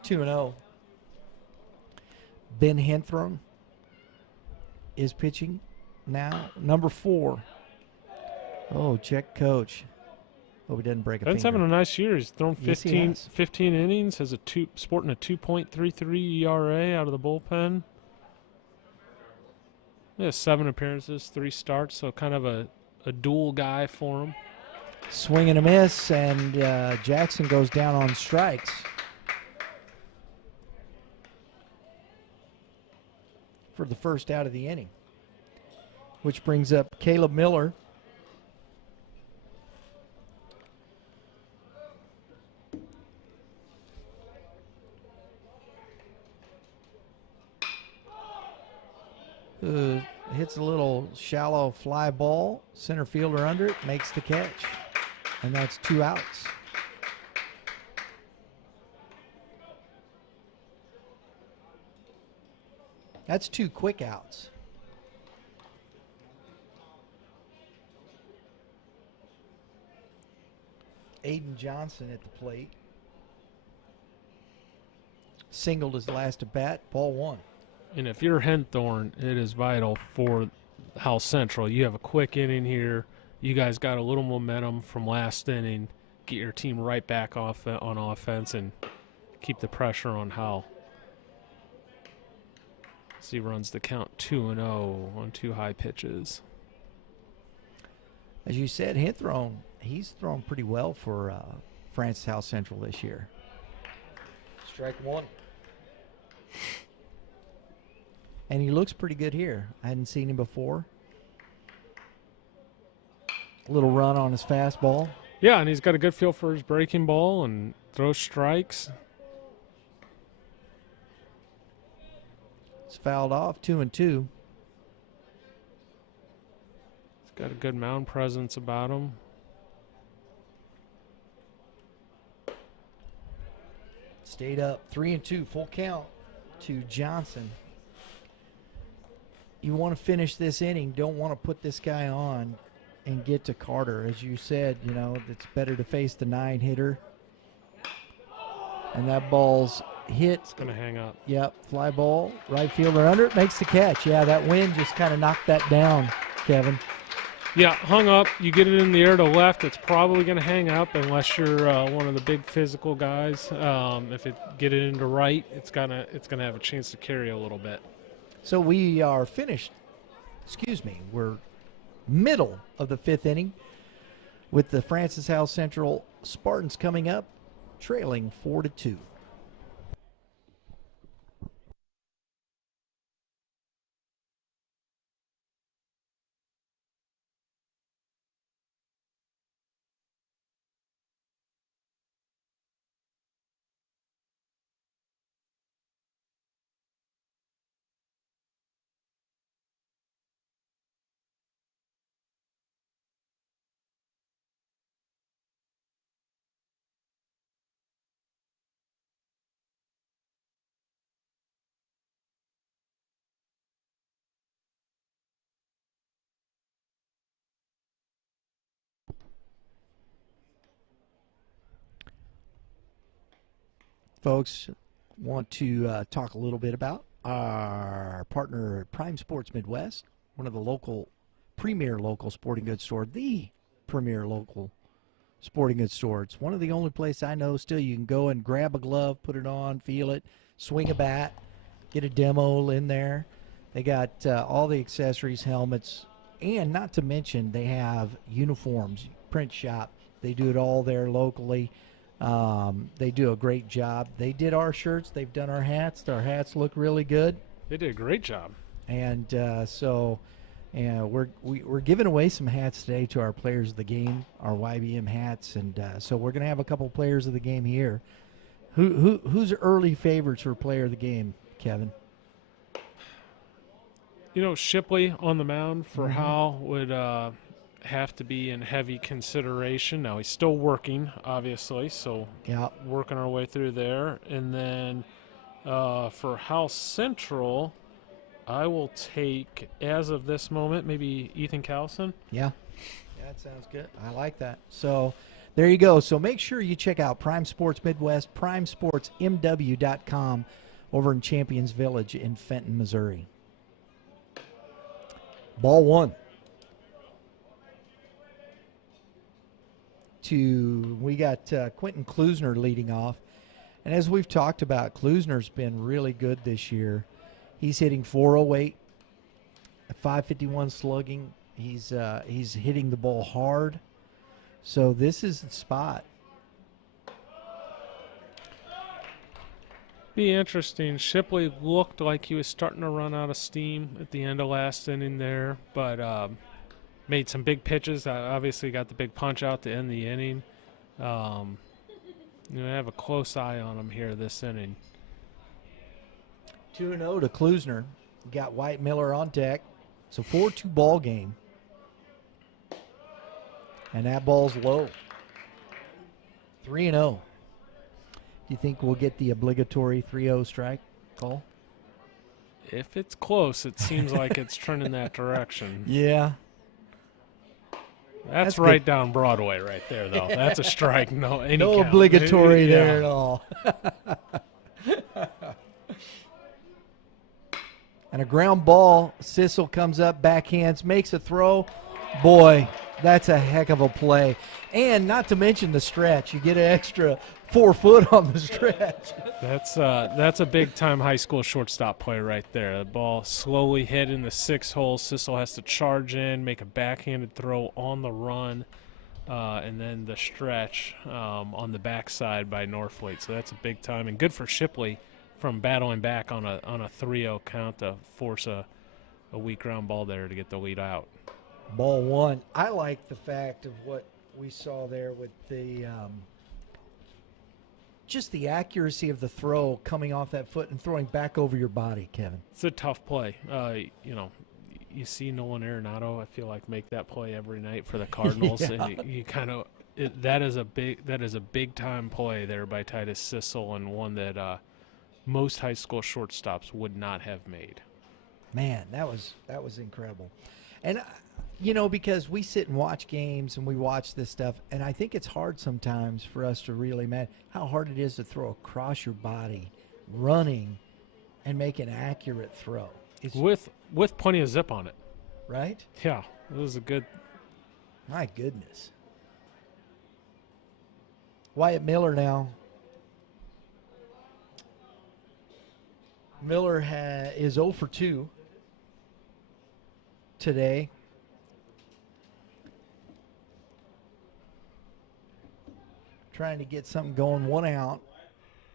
Two and 0. Ben Henthorn is pitching now. Number 4. Oh, check coach. Hope he doesn't break a Ben's finger. having a nice year. He's thrown Yes, he 15, has. 15 innings, sporting a 2.33 ERA out of the bullpen. Yeah, 7 appearances, 3 starts, so kind of a dual guy for him. Swing and a miss, and Jackson goes down on strikes. For the first out of the inning, which brings up Caleb Miller. hits a little shallow fly ball. Center fielder under it, makes the catch. And that's 2 outs. That's 2 quick outs. Aiden Johnson at the plate. Singled his last at bat, ball 1. And if you're Henthorne, it is vital for Howell Central. You have a quick inning here. You guys got a little momentum from last inning. Get your team right back off on offense and keep the pressure on Howell. So he runs the count 2-0 on 2 high pitches. As you said, Henthorne, he's thrown pretty well for Francis Howell Central this year. Strike 1. And he looks pretty good here. I hadn't seen him before. A little run on his fastball. Yeah, and he's got a good feel for his breaking ball and throws strikes. It's fouled off, 2-2. He's got a good mound presence about him. Stayed up, 3-2, full count to Johnson. You want to finish this inning, don't want to put this guy on and get to Carter. As you said, you know, it's better to face the 9-hitter. And that ball's hit. It's going to hang up. Yep, fly ball, right fielder under it, makes the catch. Yeah, that wind just kind of knocked that down, Kevin. Yeah, hung up. You get it in the air to left, it's probably going to hang up unless you're one of the big physical guys. If it get it into right, it's gonna have a chance to carry a little bit. So we are finished. We're middle of the 5th inning with the Francis Howell Central Spartans coming up, trailing 4-2. Folks, want to talk a little bit about our partner Prime Sports Midwest, one of the premier local sporting goods store, the premier local sporting goods store. It's one of the only places I know still you can go and grab a glove, put it on, feel it, swing a bat, get a demo in there. They got all the accessories, helmets, and not to mention they have uniforms, print shop. They do it all there locally. They do a great job. They did our shirts. They've done our hats. Our hats look really good. They did a great job. And we're giving away some hats today to our players of the game, our YBM hats, and so we're going to have a couple players of the game here. Who's early favorites for player of the game, Kevin? You know, Shipley on the mound for Howell would have to be in heavy consideration. Now, he's still working, obviously, so working our way through there. And then for Howell Central, I will take, as of this moment, maybe Ethan Callison. Yeah, that sounds good. I like that. So there you go. So make sure you check out Prime Sports Midwest, primesportsmw.com over in Champions Village in Fenton, Missouri. Ball 1. We got Quentin Klusner leading off. And as we've talked about, Klusner's been really good this year. He's hitting .408, a .551 slugging. He's hitting the ball hard. So this is the spot. Be interesting. Shipley looked like he was starting to run out of steam at the end of last inning there, but made some big pitches. Obviously got the big punch out to end the inning. I have a close eye on him here this inning. 2-0 to Klusner. We got White Miller on deck. So 4-2 ball game. And that ball's low. 3-0. Do you think we'll get the obligatory 3-0 strike call? If it's close, it seems like it's trending that direction. Yeah. That's right down Broadway right there, though. That's a strike. No count. Obligatory there at all. And a ground ball. Sissel comes up, backhands, makes a throw. Boy, that's a heck of a play. And not to mention the stretch. You get an extra 4 foot on the stretch. That's a big-time high school shortstop play right there. The ball slowly hit in the 6 hole. Sissel has to charge in, make a backhanded throw on the run, and then the stretch on the backside by Northfleet. So that's a big time. And good for Shipley from battling back on a 3-0 count to force a weak ground ball there to get the lead out. Ball 1. I like the fact of what we saw there with the just the accuracy of the throw coming off that foot and throwing back over your body, Kevin. It's a tough play. You see Nolan Arenado, I feel like, make that play every night for the Cardinals. Yeah. And you kind of that is a big time play there by Titus Sissel, and one that most high school shortstops would not have made. Man, that was incredible. And because we sit and watch games and we watch this stuff, and I think it's hard sometimes for us to really how hard it is to throw across your body, running, and make an accurate throw. It's, with plenty of zip on it. Right? Yeah, it was a good. My goodness. Wyatt Miller now. Miller is 0 for 2 today. Trying to get something going, 1 out.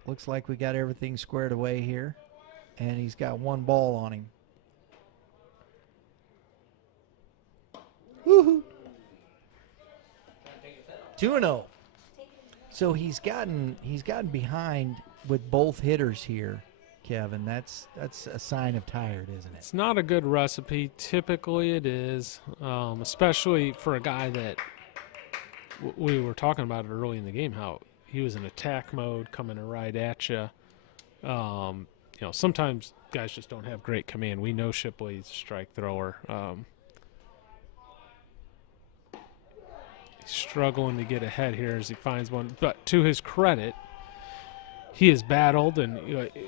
Looks like we got everything squared away here. And he's got 1 ball on him. Woohoo! 2-0. So he's gotten behind with both hitters here, Kevin. That's a sign of tired, isn't it? It's not a good recipe. Typically it is, especially for a guy that we were talking about it early in the game, how he was in attack mode, coming right at you. Sometimes guys just don't have great command. We know Shipley's a strike thrower. He's struggling to get ahead here as he finds one. But to his credit, he has battled, and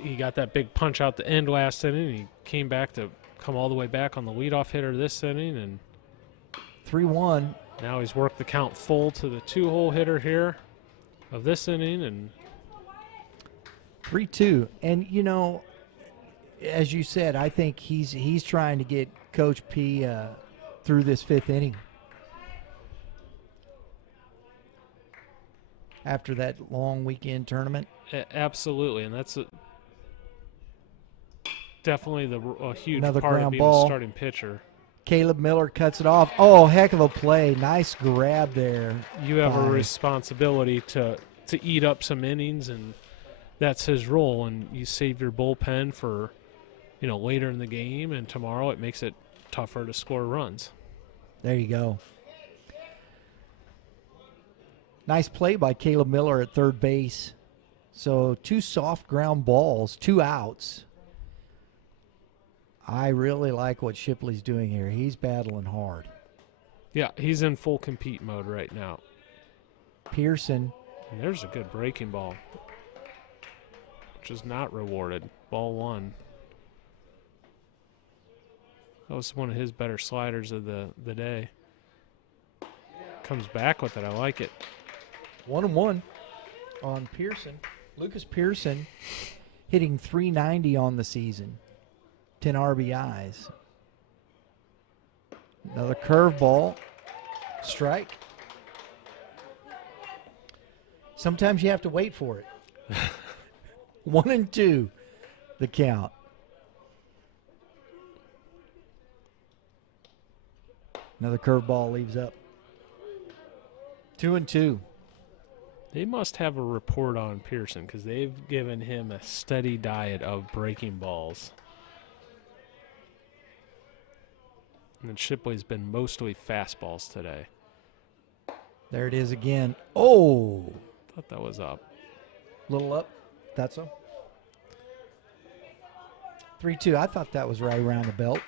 he got that big punch out the end last inning. He came back to come all the way back on the leadoff hitter this inning, and 3-1. now he's worked the count full to the 2-hole hitter here of this inning, and 3-2. And as you said, I think he's trying to get Coach P through this 5th inning. After that long weekend tournament. Absolutely, and that's definitely a huge Another part of ground being ball. a starting pitcher. Caleb Miller cuts it off. Oh, heck of a play. Nice grab there. You have a responsibility to eat up some innings, and that's his role. And you save your bullpen for, later in the game, and tomorrow it makes it tougher to score runs. There you go. Nice play by Caleb Miller at third base. So 2 soft ground balls, 2 outs. I really like what Shipley's doing here. He's battling hard. Yeah, he's in full compete mode right now. Pearson. And there's a good breaking ball, which is not rewarded. Ball 1. That was one of his better sliders of the day. Comes back with it. I like it. 1-1 on Pearson. Lucas Pearson hitting .390 on the season. 10 RBIs. Another curveball. Strike. Sometimes you have to wait for it. 1-2 the count. Another curveball leaves up. 2-2. They must have a report on Pearson because they've given him a steady diet of breaking balls. And then Shipley's been mostly fastballs today. There it is again. Oh, Thought that was up. little up. That's so. 3-2. I thought that was right around the belt.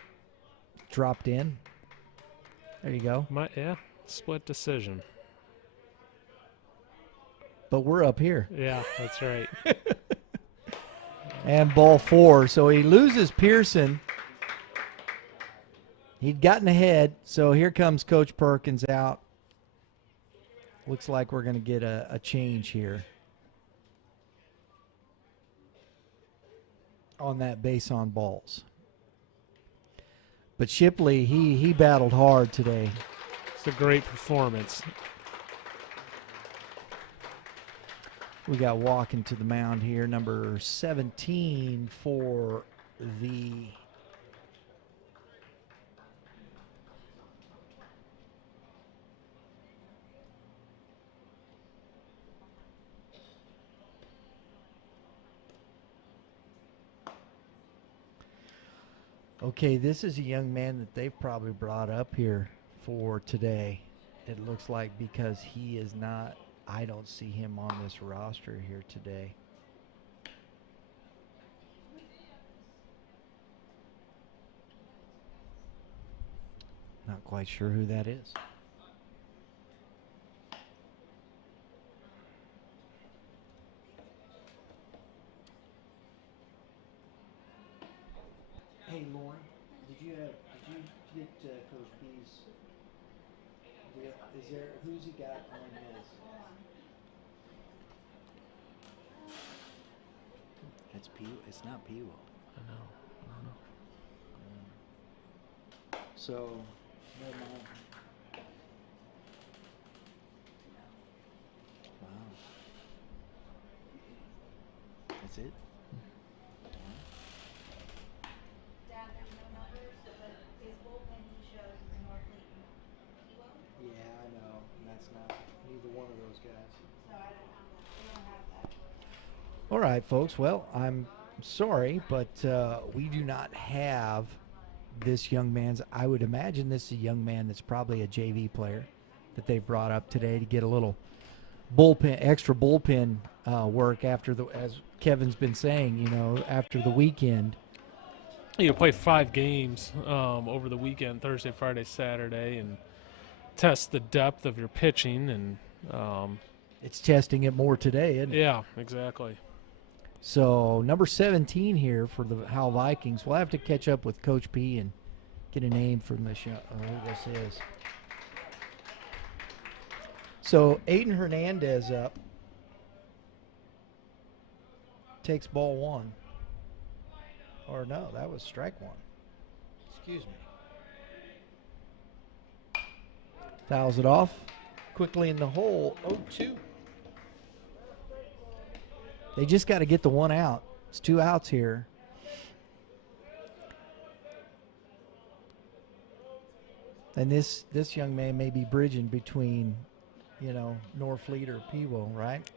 Dropped in. There you go. Yeah, split decision. But we're up here. Yeah, that's right. And ball 4. So he loses Pearson. He'd gotten ahead. So here comes Coach Perkins out. Looks like we're going to get a change here on that base on balls. But Shipley, he battled hard today. It's a great performance. We got walking to the mound here, number 17 for the Okay, this is a young man that they've probably brought up here for today. It looks like because he is not, I don't see him on this roster here today. Not quite sure who that is. Hey, Lauren, did you get Coach B's deal? Is there, who's he got on his? It's P. It's not P-Will. I know. So, never mind. Wow. That's it? Dad, there's no numbers, but his bullpen he shows is Norfleet and Kilo, Yeah, I know. That's not neither one of those guys. so I don't have that. We don't have that. All right, folks. Well, I'm sorry, but we do not have this young man's. I would imagine this is a young man that's probably a JV player that they brought up today to get a little extra bullpen work after as Kevin's been saying, after the weekend. You play 5 games over the weekend, Thursday, Friday, Saturday, and test the depth of your pitching. And It's testing it more today, isn't it? yeah, exactly. So number 17 here for the Howell Vikings. We'll have to catch up with Coach P and get a name from the show, who this is. So Aiden Hernandez up. Takes ball 1. Or no, that was strike 1. Excuse me. Fouls it off. Quickly in the hole, 0-2. They just got to get the 1 out. It's 2 outs here. And this young man may be bridging between, Norfleet or Peewo, right?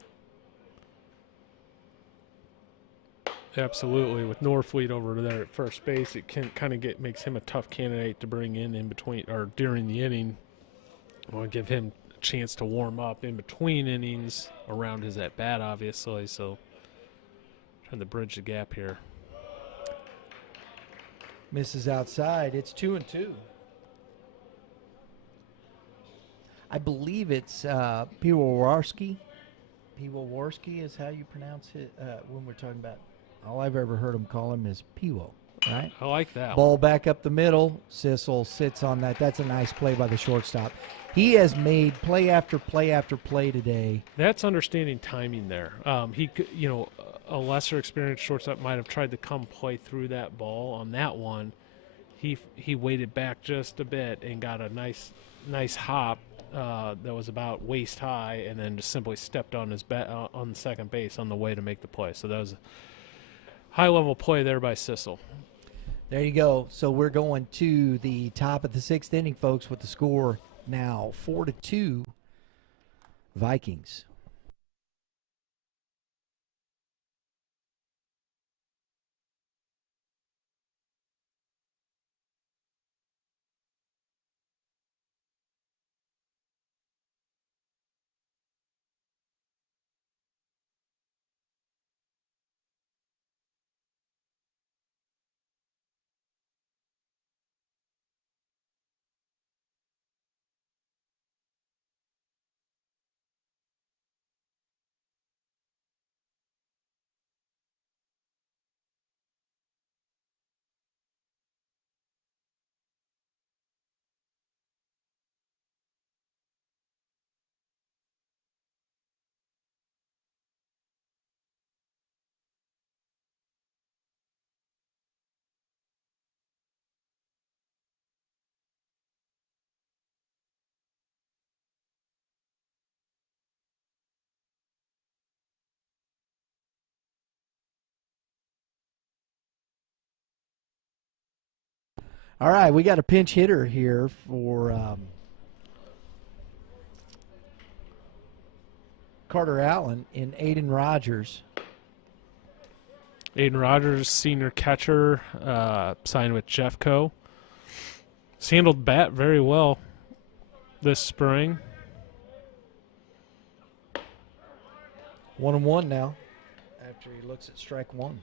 Absolutely. With Norfleet over there at first base, it can kind of makes him a tough candidate to bring in between or during the inning. We'll give him a chance to warm up in between innings around his at bat, obviously. So trying to bridge the gap here. Misses outside. It's 2-2. I believe it's Piwowarski. Piwowarski is how you pronounce it when we're talking about. All I've ever heard him call him is Piwo, right? I like that. Ball back up the middle. Sissel sits on that. That's a nice play by the shortstop. He has made play after play after play today. That's understanding timing there. He could, a lesser experienced shortstop might have tried to come play through that ball on that one. He waited back just a bit and got a nice hop that was about waist high, and then just simply stepped on his on the second base on the way to make the play. So that was a high level play there by Sissel. There you go. So we're going to the top of the 6th inning, folks, with the score now 4-2 Vikings. All right, we got a pinch hitter here for Carter Allen in Aiden Rogers. Aiden Rogers, senior catcher, signed with Jeffco. He's handled bat very well this spring. 1-1 now after he looks at strike one.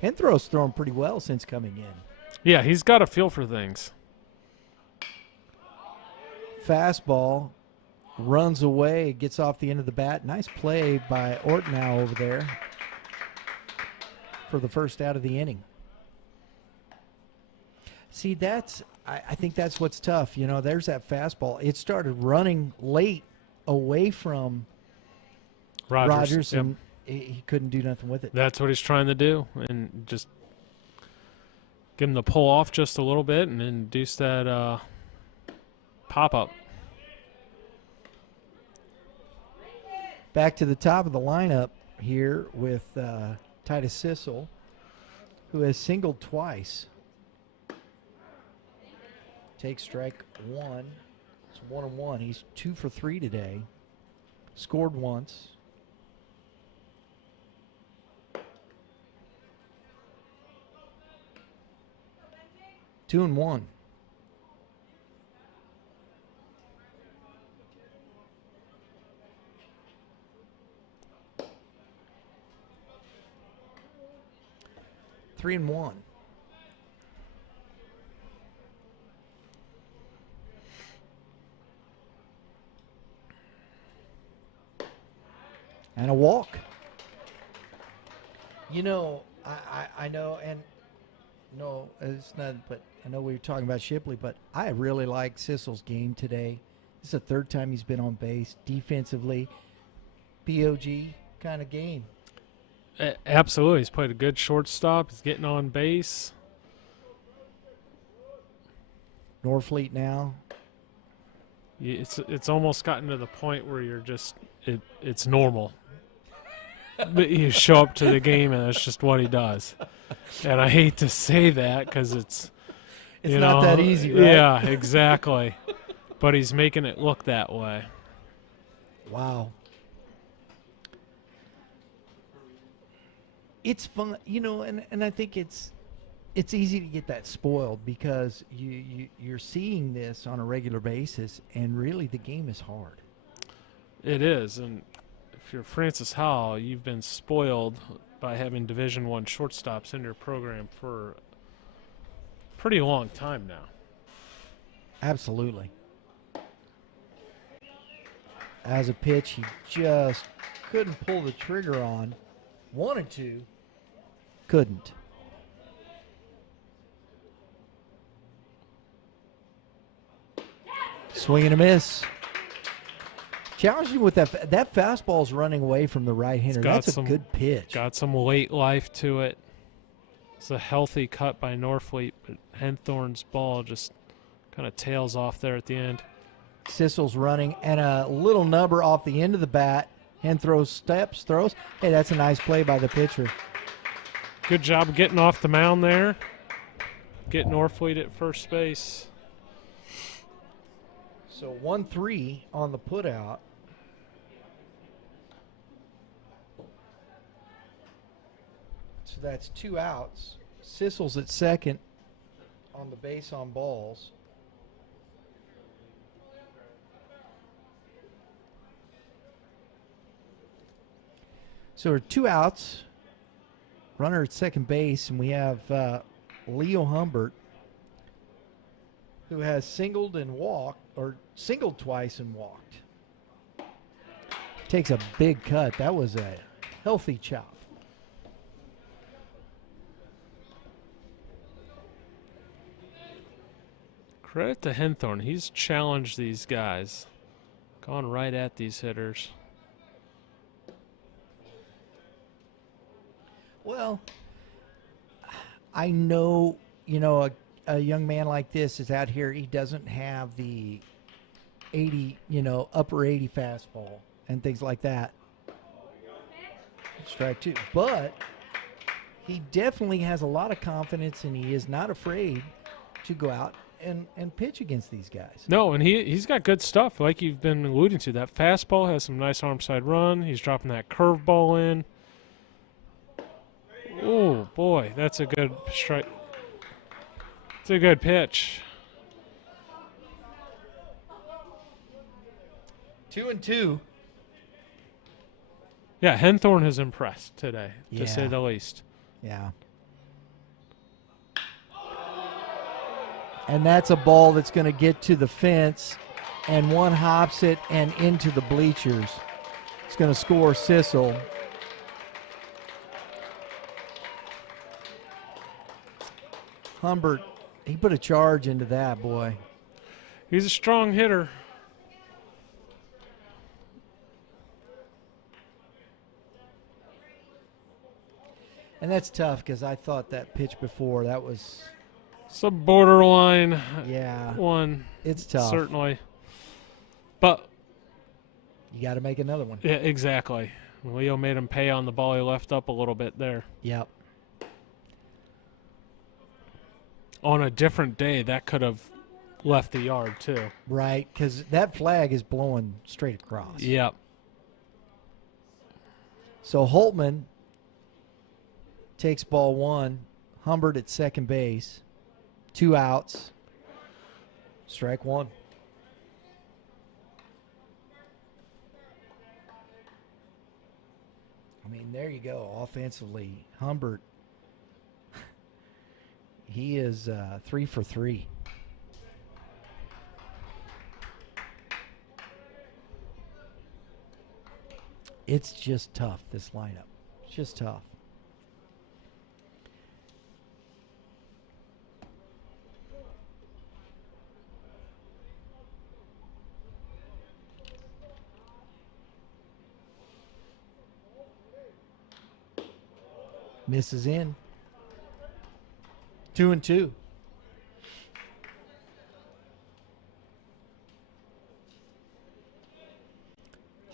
Henthrow's thrown pretty well since coming in. Yeah, he's got a feel for things. Fastball runs away, gets off the end of the bat. Nice play by Ortnow over there for the first out of the inning. See, I think that's what's tough. You know, there's that fastball. It started running late away from Rogers Yep. and he couldn't do nothing with it. That's what he's trying to do, and just get him to pull off just a little bit and induce that pop-up. Back to the top of the lineup here with Titus Sissel, who has singled twice. Takes strike one. It's 1-1. He's 2 for 3 today. Scored once. Two and one. Three and one. And a walk. You know, I know, and no, it's not, but I know we were talking about Shipley, but I really like Sissel's game today. This is the third time he's been on base. Defensively, POG kind of game. Absolutely. He's played a good shortstop. He's getting on base. Norfleet now. It's almost gotten to the point where you're just it's normal. But you show up to the game and that's just what he does. And I hate to say that because it's not that easy, right? Yeah, exactly. But he's making it look that way. Wow. It's fun, you know, and I think it's easy to get that spoiled because you're seeing this on a regular basis, and really the game is hard. It is, and if you're Francis Howell, you've been spoiled by having Division I shortstops in your program for a pretty long time now. Absolutely. As a pitch, he just couldn't pull the trigger on. Wanted to, couldn't. Swing and a miss. Challenging with that fastball's running away from the right hander. That's a good pitch. Got some late life to it. It's a healthy cut by Norfleet, but Henthorn's ball just kind of tails off there at the end. Sissel's running, and a little nubber off the end of the bat. Henthrow steps, throws. Hey, that's a nice play by the pitcher. Good job of getting off the mound there. Get Norfleet at first base. So 1-3 on the putout. So that's 2 outs. Sissel's at second on the base on balls. So we're 2 outs. Runner at second base, and we have Leo Humbert, who has singled and walked, or singled twice and walked. Takes a big cut. That was a healthy chop. Credit to Henthorn. He's challenged these guys. Gone right at these hitters. Well, I know, you know, a young man like this is out here. He doesn't have the 80, you know, upper 80 fastball and things like that. Strike 2. But he definitely has a lot of confidence, and he is not afraid to go out and pitch against these guys. No, and he's got good stuff, like you've been alluding to. That fastball has some nice arm side run. He's dropping that curveball in. Oh, boy, that's a good strike. It's a good pitch. 2-2. Yeah, Henthorne has impressed today, to say Yeah. the least. Yeah. And that's a ball that's going to get to the fence, and one hops it and into the bleachers. It's going to score Sissel. Humbert, he put a charge into that, boy. He's a strong hitter. And that's tough because I thought that pitch before, that was, It's a borderline yeah, one, it's tough. certainly. But, You got to make another one. yeah, exactly. Leo made him pay on the ball he left up a little bit there. Yep. On a different day, that could have left the yard, too. Right, because that flag is blowing straight across. Yep. So Holtman takes ball one. Humbert at second base. 2 outs. Strike one. I mean, there you go. Offensively, Humbert, he is 3 for 3. It's just tough, this lineup. It's just tough. Misses in. 2-2.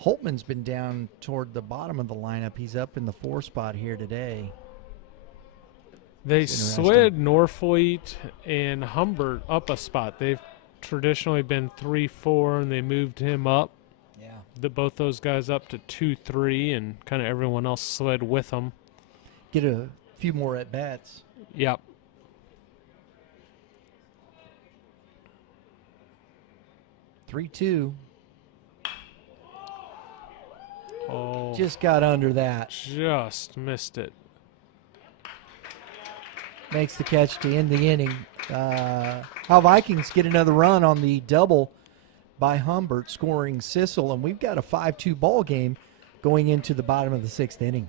Holtman's been down toward the bottom of the lineup. He's up in the 4 spot here today. They It's interesting. slid Norfleet and Humbert up a spot. They've traditionally been 3-4, and they moved him up. Yeah. Both those guys up to 2-3, and kind of everyone else slid with them. Get a few more at bats. Yep. Three-two. Oh, Just got under that. just missed it. Makes the catch to end the inning. How Vikings get another run on the double by Humbert, scoring Sissel, and we've got a 5-2 ball game going into the bottom of the 6th inning.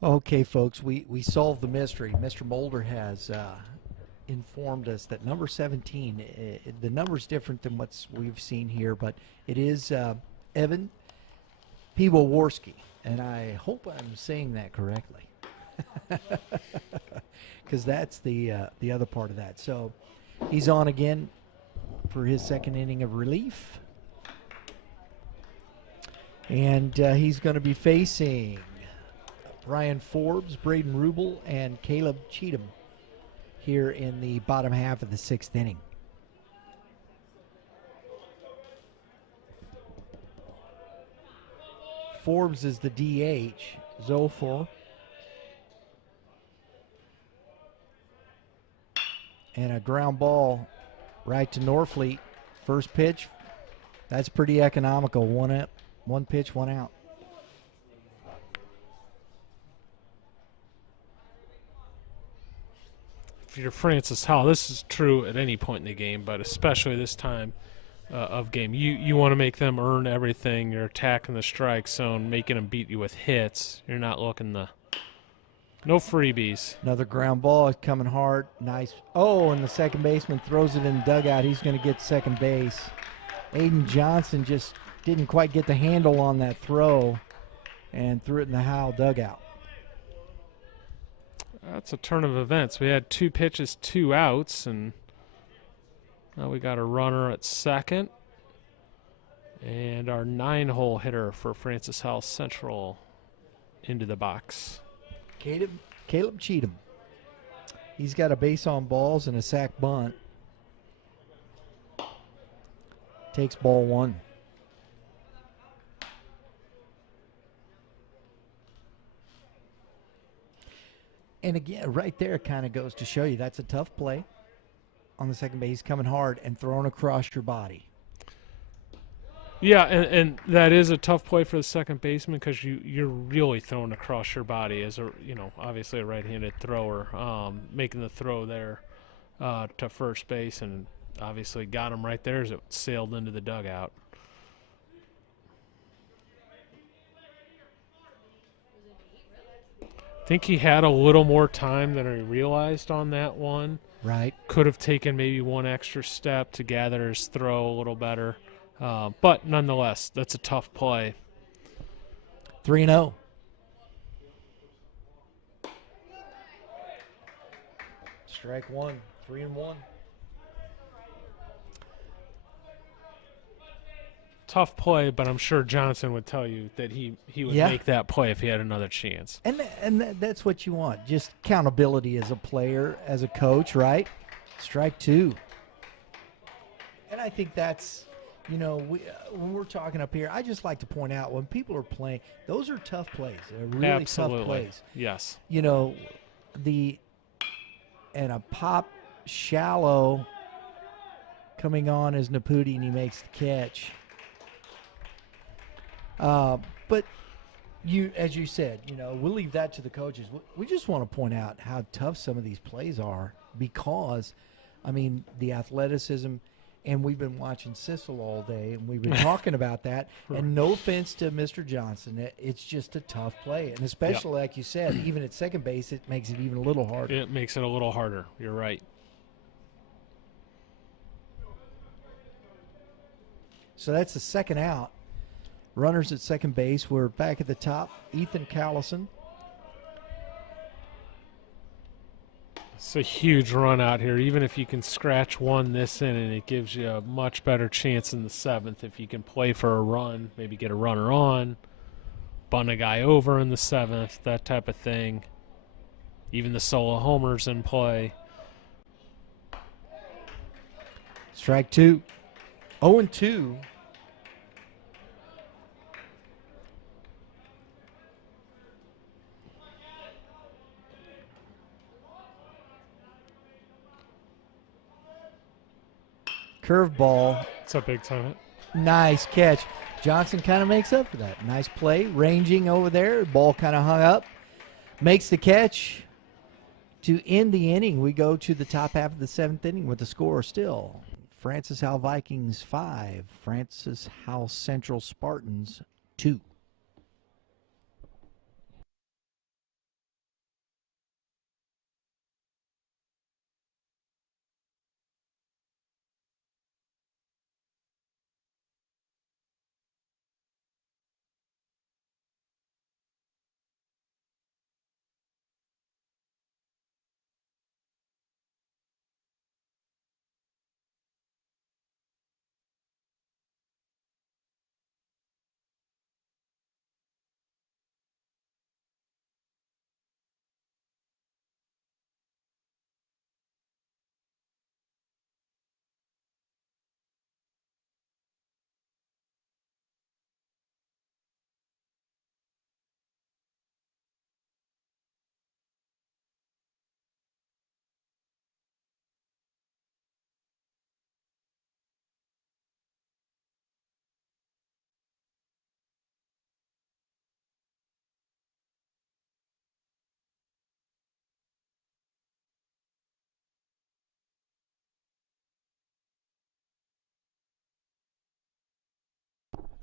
Okay, folks, we solved the mystery. Mr. Moulder has informed us that number 17, the number's different than what we've seen here, but it is Evan Piwowarski, and I hope I'm saying that correctly, because that's the other part of that. So he's on again for his second inning of relief. And he's going to be facing Brian Forbes, Braden Rubel, and Caleb Cheatham here in the bottom half of the 6th inning. Forbes is the DH. Zofor. And a ground ball right to Norfleet. First pitch. That's pretty economical. One pitch, one out. If you're Francis Howell, this is true at any point in the game, but especially this time of game. You want to make them earn everything. You're attacking the strike zone, making them beat you with hits. You're not looking to – no freebies. Another ground ball is coming hard. Nice. Oh, and the second baseman throws it in the dugout. He's going to get second base. Aiden Johnson just didn't quite get the handle on that throw and threw it in the Howell dugout. That's a turn of events. We had 2 pitches, 2 outs, and now we got a runner at second. And our 9-hole hitter for Francis Howell Central into the box. Caleb Cheatham. He's got a base on balls and a sac bunt. Takes ball 1. And again, right there kind of goes to show you that's a tough play on the second base, coming hard and thrown across your body. Yeah, and that is a tough play for the second baseman because you're really throwing across your body as a obviously a right-handed thrower, making the throw there to first base, and obviously got him right there as it sailed into the dugout. I think he had a little more time than he realized on that one. Right. Could have taken maybe one extra step to gather his throw a little better. But nonetheless, that's a tough play. 3-0. Strike 1, 3-1. Tough play, but I'm sure Johnson would tell you that he would make that play if he had another chance. And that's what you want, just accountability as a player, as a coach, right? Strike 2. And I think that's, when we're talking up here, I just like to point out when people are playing, those are tough plays. They're really tough plays. Yes. And a pop shallow coming on as Naputi, and he makes the catch. But as you said, we'll leave that to the coaches. We just want to point out how tough some of these plays are because, the athleticism, and we've been watching Sissel all day, and we've been talking about that. And no offense to Mr. Johnson, it's just a tough play. And especially, like you said, even at second base, it makes it even a little harder. It makes it a little harder. You're right. So that's the second out. Runners at second base. We're back at the top. Ethan Callison. It's a huge run out here. Even if you can scratch one this inning, it gives you a much better chance in the 7th if you can play for a run, maybe get a runner on, bunt a guy over in the 7th, that type of thing. Even the solo homers in play. Strike 2. 0-2. Curveball. It's a big time. Nice catch. Johnson kind of makes up for that. Nice play. Ranging over there. Ball kind of hung up. Makes the catch. To end the inning, we go to the top half of the 7th inning with the score still. Francis Howell Vikings 5. Francis Howell Central Spartans 2.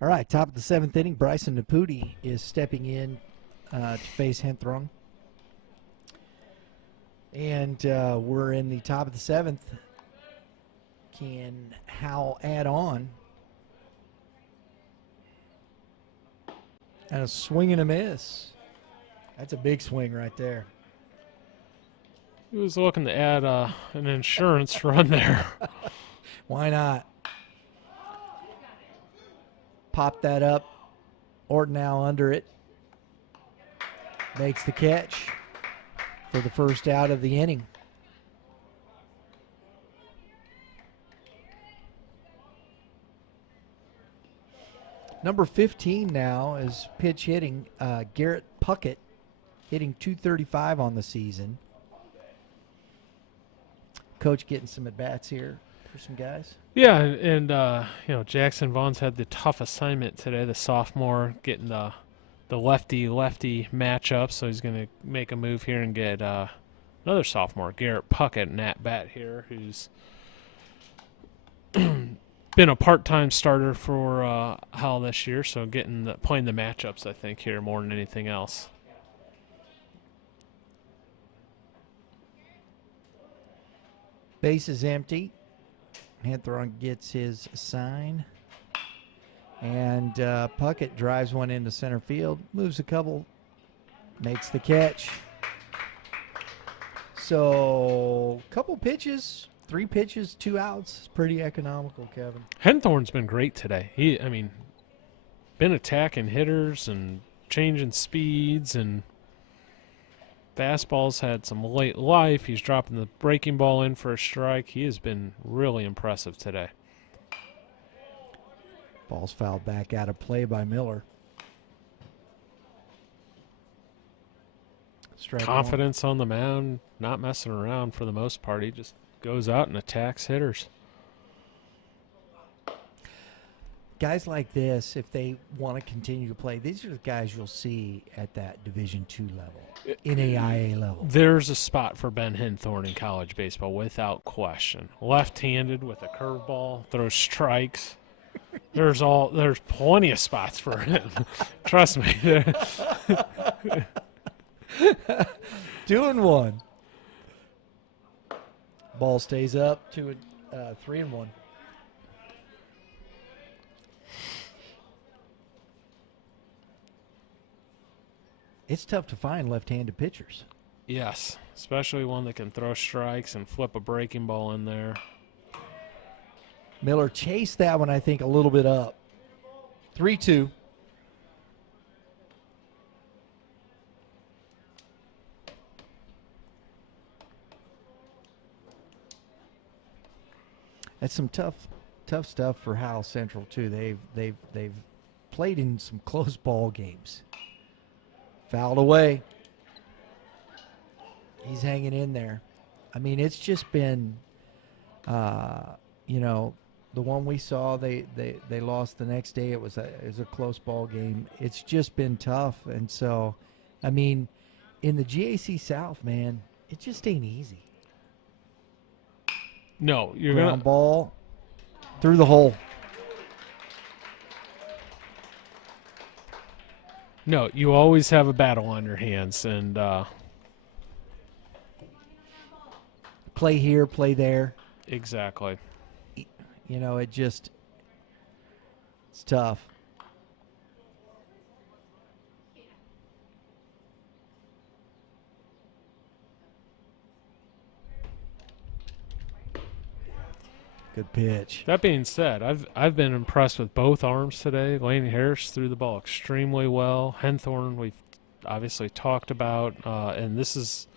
All right, top of the 7th inning, Bryson Naputi is stepping in to face Henthrong. And we're in the top of the 7th. Can Howell add on? And a swing and a miss. That's a big swing right there. He was looking to add an insurance run there. Why not? Pop that up. Ortonau under it. Makes the catch for the first out of the inning. Number 15 now is pitch hitting. Garrett Puckett hitting .235 on the season. Coach getting some at-bats here for some guys. Yeah, and Jackson Vaughn's had the tough assignment today, the sophomore, getting the lefty-lefty matchup, so he's going to make a move here and get another sophomore, Garrett Puckett, an at-bat here, who's been a part-time starter for Howell this year, so playing the matchups, I think, here more than anything else. Base is empty. Henthrong gets his sign. And Puckett drives one into center field, moves a couple, makes the catch. So, couple pitches, 3 pitches, 2 outs. Pretty economical, Kevin. Henthorne's been great today. Been attacking hitters and changing speeds, and fastball's had some late life. He's dropping the breaking ball in for a strike. He has been really impressive today. Ball's fouled back out of play by Miller. Strike Confidence on the mound, not messing around for the most part. He just goes out and attacks hitters. Guys like this, if they want to continue to play, these are the guys you'll see at that Division II level, NAIA level. There's a spot for Ben Henthorne in college baseball without question. Left-handed with a curveball, throws strikes. There's plenty of spots for him. Trust me. 2-1. Ball stays up. 3-1. It's tough to find left-handed pitchers. Yes, especially one that can throw strikes and flip a breaking ball in there. Miller chased that one, I think, a little bit up. 3-2. That's some tough stuff for Howell Central too. They've played in some close ball games. Fouled away. He's hanging in there. I mean, it's just been, the one we saw, they lost the next day. It was a close ball game. It's just been tough, and so, I mean, in the GAC South, man, it just ain't easy. No, you're ground ball through the hole. No, you always have a battle on your hands, and play here, play there. Exactly. You know, it's tough. Good pitch. That being said, I've been impressed with both arms today. Lane Harris threw the ball extremely well. Henthorne, we've obviously talked about, and this is,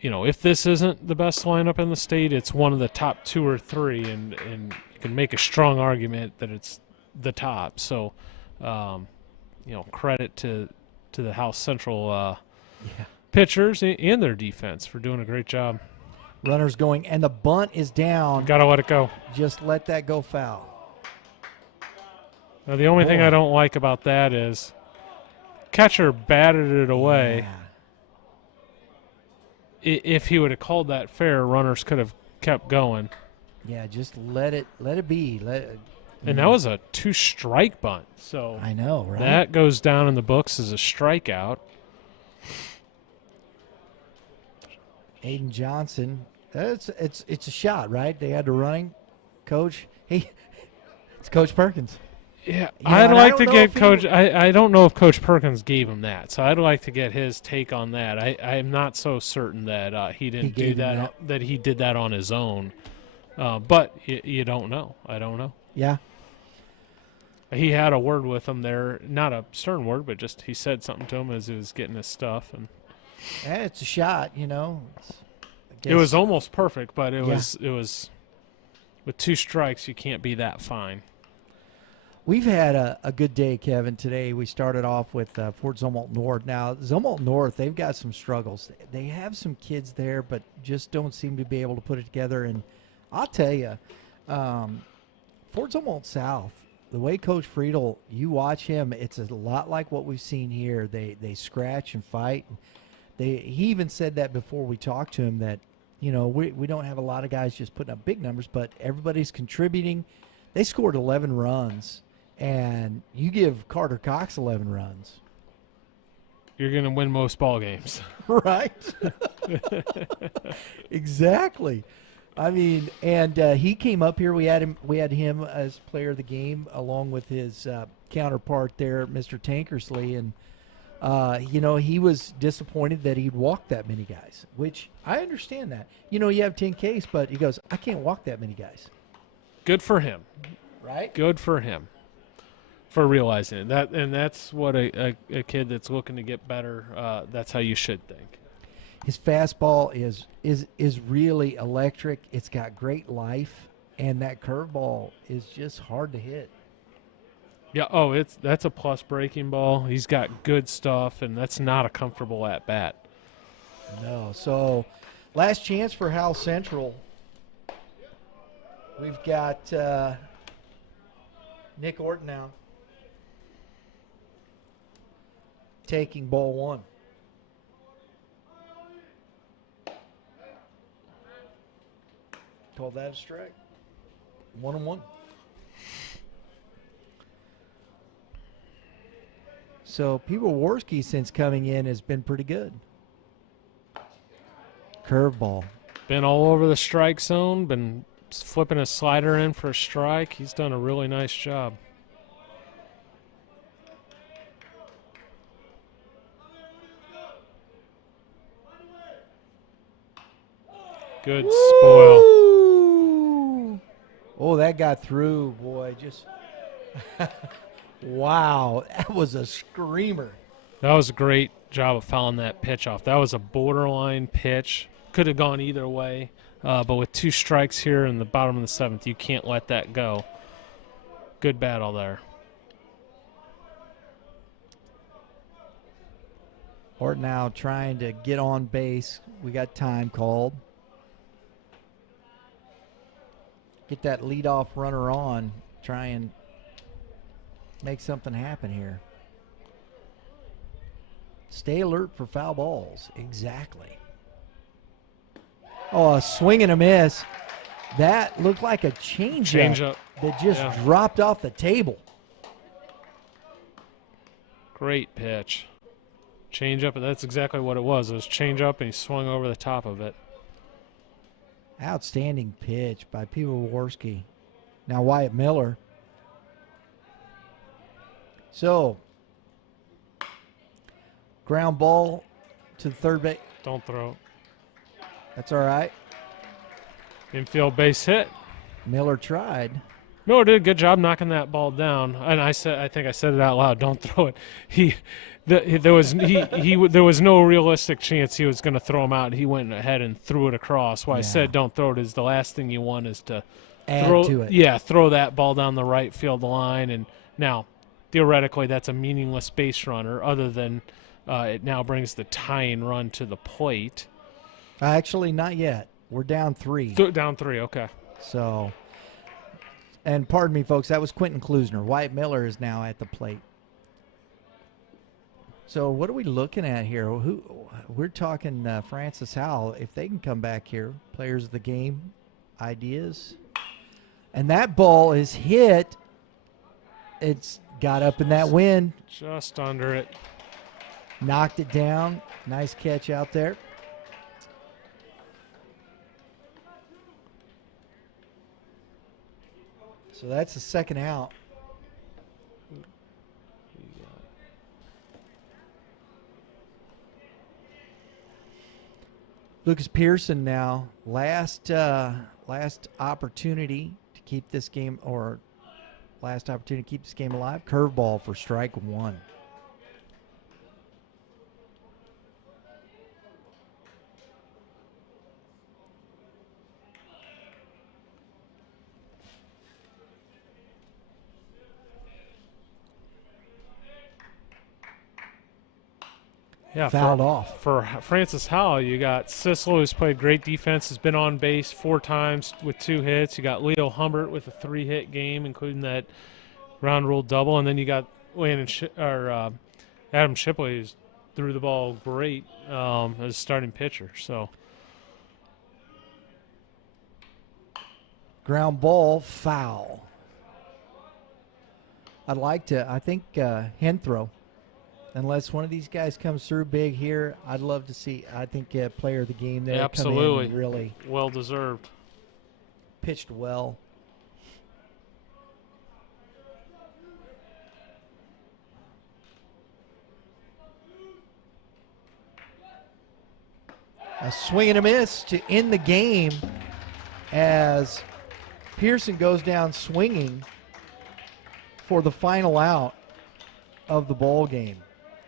if this isn't the best lineup in the state, it's one of the top 2 or 3, and you can make a strong argument that it's the top. So, credit to the Howell Central pitchers and their defense for doing a great job. Runners going, and the bunt is down. Got to let it go. Just let that go foul. Now, the only thing I don't like about that is catcher batted it away. Yeah. If he would have called that fair, runners could have kept going. Yeah, just let it be. And that was a 2-strike bunt. So I know, right? that goes down in the books as a strikeout. Aiden Johnson. It's a shot, right? They had the running coach. It's Coach Perkins. Yeah, You know, I'd and I like don't to know get if he- Coach. I don't know if Coach Perkins gave him that, so I'd like to get his take on that. I'm not so certain that he didn't do gave him that, that he did that on his own. But you don't know. I don't know. Yeah. He had a word with him there, not a stern word, but just he said something to him as he was getting his stuff, and Yeah, it's a shot, you know. it was almost perfect. But it Yeah. was with 2 strikes, you can't be that fine. We've had a good day, Kevin. Today we started off with Fort Zumwalt North. Now, Zumwalt North, they've got some struggles. They have some kids there, but just don't seem to be able to put it together. And I'll tell you, Fort Zumwalt South, the way Coach Friedel, you watch him, it's a lot like what we've seen here. They scratch and fight. He even said that before we talked to him that, you know, we don't have a lot of guys just putting up big numbers, but everybody's contributing. They scored 11 runs. And you give Carter Cox 11 runs. You're going to win most ball games. Right. Exactly. I mean, and he came up here. We had him as player of the game along with his counterpart there, Mr. Tankersley. And, you know, he was disappointed that he'd walked that many guys, which I understand that. You know, you have 10 Ks, but he goes, I can't walk that many guys. Good for him. Right? Good for him for realizing it. That's what a kid that's looking to get better, that's how you should think. His fastball is really electric. It's got great life, and that curveball is just hard to hit. Yeah, that's a plus breaking ball. He's got good stuff, and that's not a comfortable at bat. No. So, last chance for Howell Central. We've got Nick Orton now taking ball 1. Call that a strike. 1-1. So Piwowarski, since coming in, has been pretty good. Curveball. Been all over the strike zone, been flipping a slider in for a strike. He's done a really nice job. Good spoil. Ooh. Oh, that got through, boy. Just wow, that was a screamer. That was a great job of fouling that pitch off. That was a borderline pitch. Could have gone either way, but with 2 strikes here in the bottom of the 7th, you can't let that go. Good battle there. Orton now trying to get on base. We got time called. Get that leadoff runner on. Try and make something happen here. Stay alert for foul balls. Exactly. Oh, a swing and a miss. That looked like a changeup that just dropped off the table. Great pitch. Changeup, and that's exactly what it was. It was changeup, and he swung over the top of it. Outstanding pitch by Piwowarski. Now Wyatt Miller. So, ground ball to the third base. Don't throw. That's all right. Infield base hit. Miller tried. Miller did a good job knocking that ball down, and I think I said it out loud. Don't throw it. There was no realistic chance he was going to throw him out. He went ahead and threw it across. Why I said don't throw it is the last thing you want is to Add to it. Yeah, throw that ball down the right field line. And now, theoretically, that's a meaningless base runner. Other than it now brings the tying run to the plate. Actually, not yet. We're down 3. Down 3. Okay. So, and pardon me, folks, that was Quentin Klusner. Wyatt Miller is now at the plate. So what are we looking at here? We're talking Francis Howell. If they can come back here, players of the game, ideas. And that ball is hit it's got up in that wind, Just under it. knocked it down. Nice catch out there. So that's the second out. Lucas Pearson now, last opportunity to keep this game, or last opportunity to keep this game alive. Curveball for strike one. Yeah, Fouled off. For Francis Howell, you got Sissel, who's played great defense, has been on base 4 times with 2 hits. You got Leo Humbert with a 3-hit game, including that round rule double. And then you got Adam Shipley, who's threw the ball great as starting pitcher. So Ground ball, foul. I think Henthrow. Unless one of these guys comes through big here, I'd love to see, I think, player of the game there. absolutely. Come in and really well deserved. pitched well. A swing and a miss to end the game as Pearson goes down swinging for the final out of the ball game.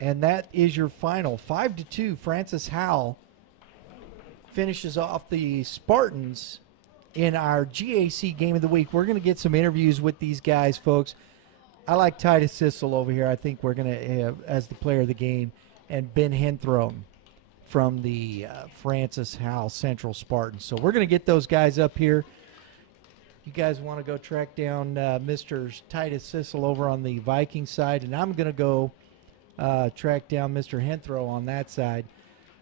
And that is your final. 5-2, Francis Howell finishes off the Spartans in our GAC Game of the Week. We're going to get some interviews with these guys, folks. I like Titus Sissel over here. I think we're going to, as the player of the game, and Ben Henthrow from the Francis Howell Central Spartans. So we're going to get those guys up here. You guys want to go track down Mr. Titus Sissel over on the Viking side, and I'm going to go track down Mr. Henthrow on that side.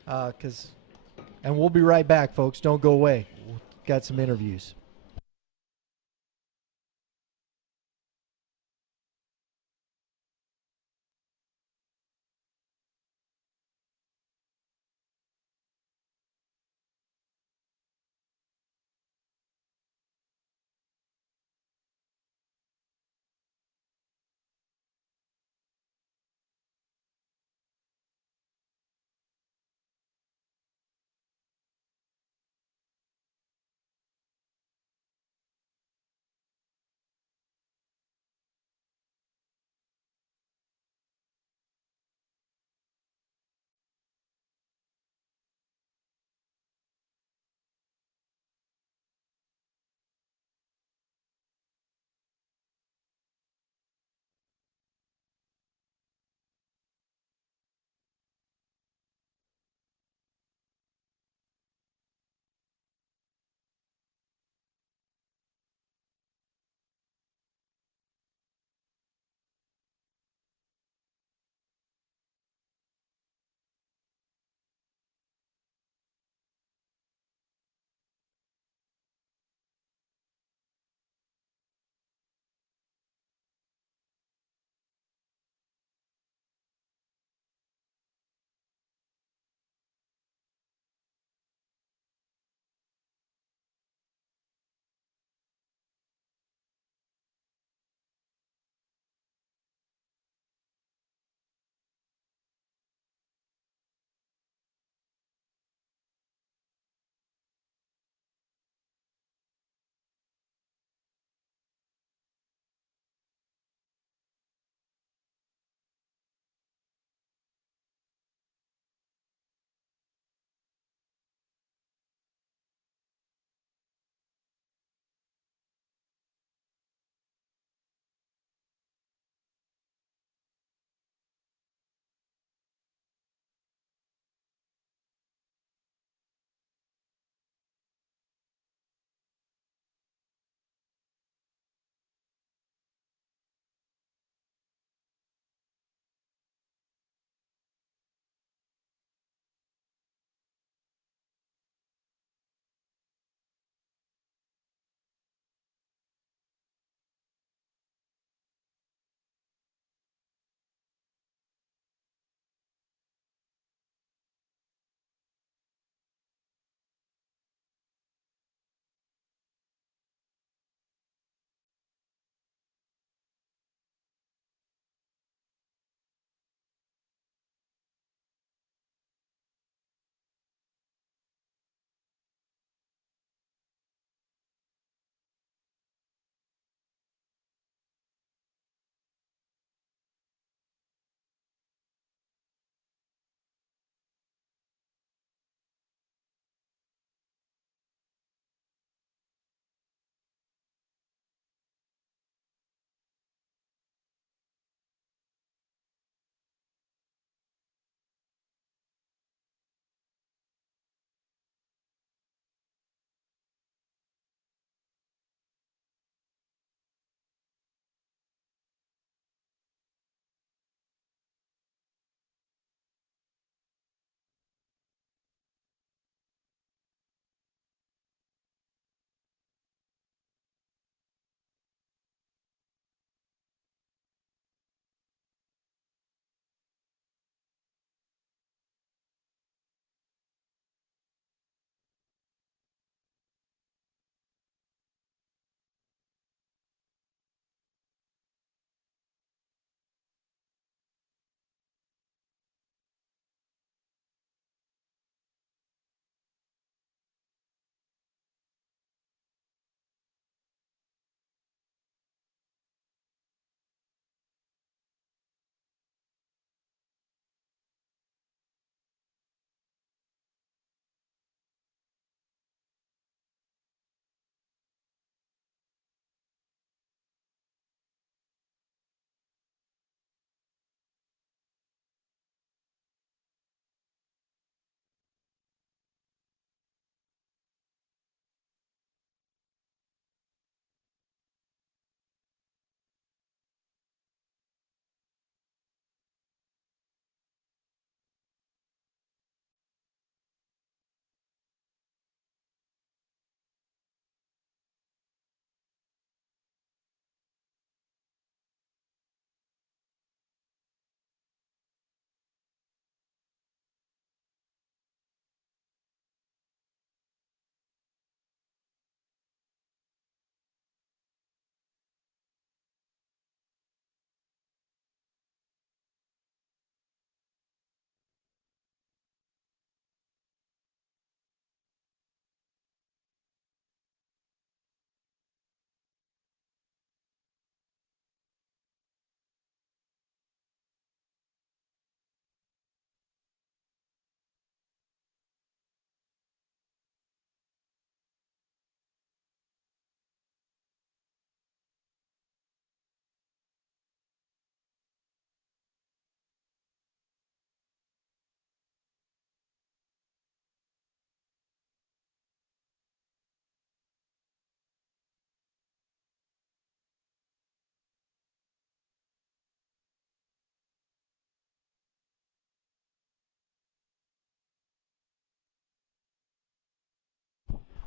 And we'll be right back, folks. Don't go away. We've got some interviews.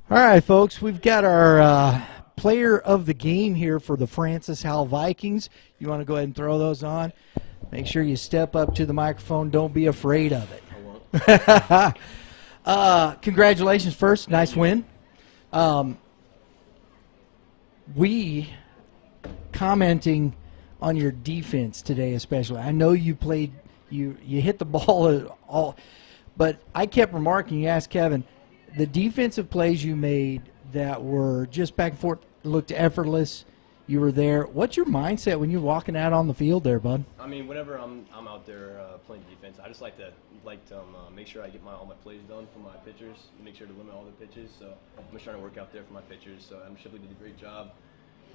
All right, folks, we've got our player of the game here for the Francis Howell Vikings. You want to go ahead and throw those on? Make sure you step up to the microphone. Don't be afraid of it. Congratulations first. Nice win. We commenting on your defense today especially. I know you played, you hit the ball all, but I kept remarking, you asked Kevin, the defensive plays you made that were just back and forth looked effortless. You were there. What's your mindset when you're walking out on the field there, bud? I mean, whenever I'm out there playing defense, I just like to make sure I get all my plays done for my pitchers, make sure to limit all the pitches. So I'm just trying to work out there for my pitchers. So Adam Shipley did a great job.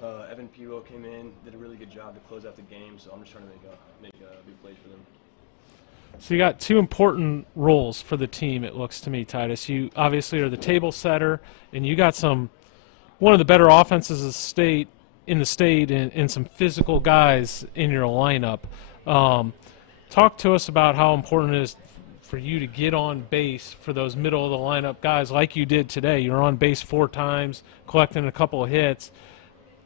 Evan Pivo came in, did a really good job to close out the game. So I'm just trying to make big plays for them. So you got two important roles for the team, it looks to me, Titus. You obviously are the table setter, and you got one of the better offenses in the state and some physical guys in your lineup. Talk to us about how important it is for you to get on base for those middle of the lineup guys like you did today. You're on base 4 times, collecting a couple of hits.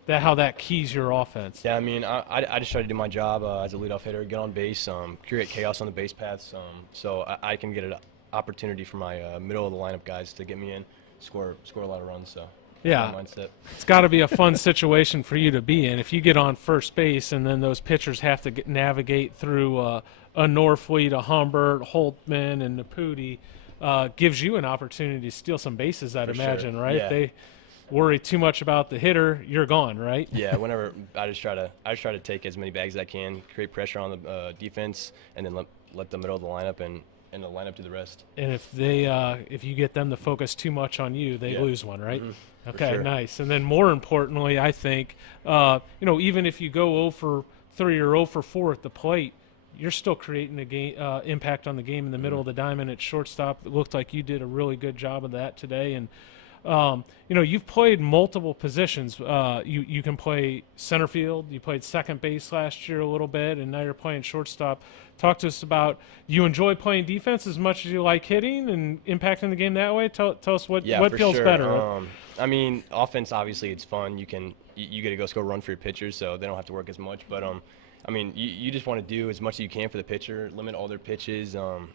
How that keys your offense. Yeah, I mean, I just try to do my job as a leadoff hitter, get on base, create chaos on the base paths, so I can get an opportunity for my middle of the lineup guys to get me in, score a lot of runs. So yeah, mindset. It's got to be a fun situation for you to be in. If you get on first base and then those pitchers have to navigate through a Norfleet, a Humbert, Holtman, and Naputi, gives you an opportunity to steal some bases, I'd imagine, sure. right? Yeah. If they worry too much about the hitter, you're gone, right? Yeah, whenever I just try to take as many bags as I can, create pressure on the defense, and then let the middle of the lineup and the lineup do the rest. And if you get them to focus too much on you, they lose one, right? Mm-hmm. Okay, sure. Nice. And then more importantly, I think, even if you go 0 for 3 or 0 for 4 at the plate, you're still creating a game impact on the game in the middle of the diamond at shortstop. It looked like you did a really good job of that today, and you've played multiple positions. You can play center field. You played second base last year a little bit, and now you're playing shortstop. Talk to us about, you enjoy playing defense as much as you like hitting and impacting the game that way? Tell us what feels sure. better. I mean, offense, obviously, it's fun. You get to go score a run for your pitchers, so they don't have to work as much. But, I mean, you just want to do as much as you can for the pitcher, limit all their pitches, and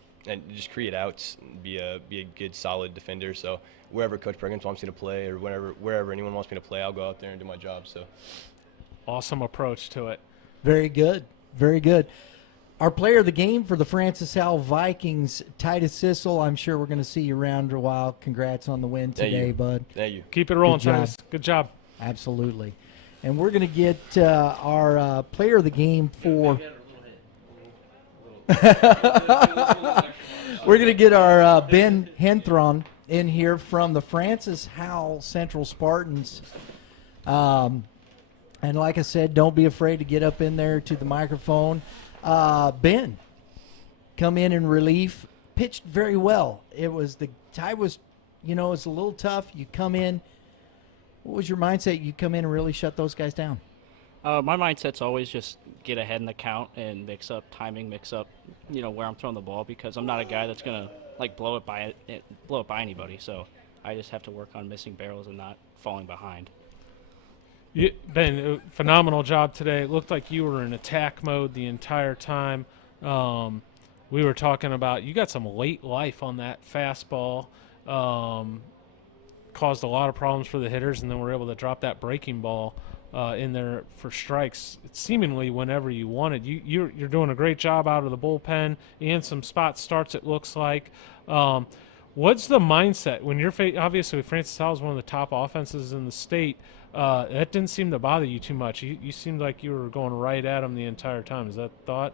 just create outs, be a good, solid defender. So wherever Coach Perkins wants me to play or wherever anyone wants me to play, I'll go out there and do my job. So Awesome approach to it. Very good. Very good. Our player of the game for the Francis Howell Vikings, Titus Sissel. I'm sure we're going to see you around a while. Congrats on the win today, bud. Thank you. Keep it rolling, Good job. Titus. Good job. Absolutely. And we're going to get our player of the game for we're going to get our Ben Henthron in here from the Francis Howell Central Spartans. And like I said, don't be afraid to get up in there to the microphone. Ben, come in relief, pitched very well. The tie was, it's a little tough. You come in. What was your mindset? You come in and really shut those guys down. My mindset's always just get ahead in the count and mix up timing, where I'm throwing the ball, because I'm not a guy that's gonna blow it by anybody. So I just have to work on missing barrels and not falling behind. Ben, phenomenal job today. It looked like you were in attack mode the entire time. We were talking about you got some late life on that fastball. Caused a lot of problems for the hitters, and then were able to drop that breaking ball in there for strikes seemingly whenever you wanted. You're doing a great job out of the bullpen and some spot starts, it looks like. What's the mindset when you're obviously Francis Howell is one of the top offenses in the state? That didn't seem to bother you too much. You seemed like you were going right at him the entire time. Is that thought?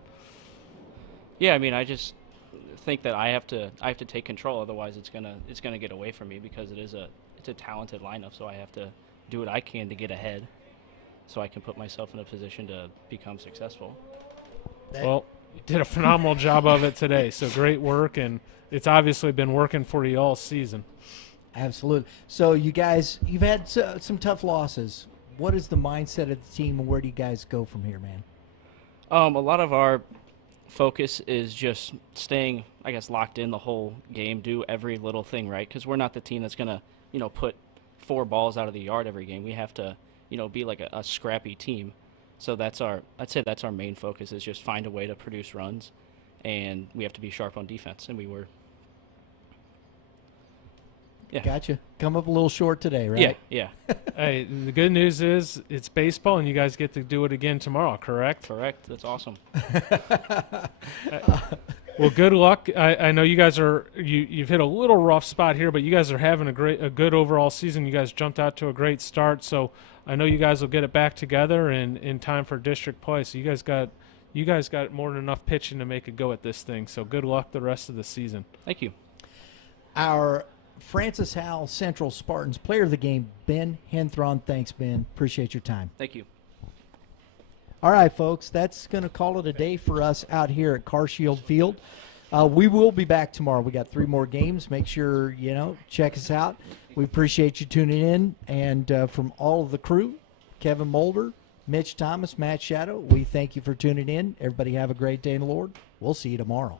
Yeah, I mean, I just think that I have to take control. Otherwise, it's gonna get away from me, because it's a talented lineup. So I have to do what I can to get ahead, so I can put myself in a position to become successful. Well, you did a phenomenal job of it today. So great work, and it's obviously been working for you all season. Absolutely. So you guys, you've had some tough losses. What is the mindset of the team, and where do you guys go from here, man? A lot of our focus is just staying, locked in the whole game, do every little thing right, because we're not the team that's going to, put 4 balls out of the yard every game. We have to, be like a scrappy team. So I'd say that's our main focus, is just find a way to produce runs, and we have to be sharp on defense, and we were. Yeah. Gotcha. Come up a little short today, right? Yeah. Hey, the good news is it's baseball, and you guys get to do it again tomorrow, correct? Correct. That's awesome. Well, good luck. I know you guys you've hit a little rough spot here, but you guys are having a good overall season. You guys jumped out to a great start, so I know you guys will get it back together in time for district play. So you guys got more than enough pitching to make a go at this thing. So good luck the rest of the season. Thank you. Our Francis Howell Central Spartans player of the game, Ben Henthron. Thanks, Ben. Appreciate your time. Thank you. All right, folks, that's going to call it a day for us out here at Carshield Field. We will be back tomorrow. We got 3 more games. Make sure, check us out. We appreciate you tuning in. And from all of the crew, Kevin Moulder, Mitch Thomas, Matt Shadow, we thank you for tuning in. Everybody have a great day in the Lord. We'll see you tomorrow.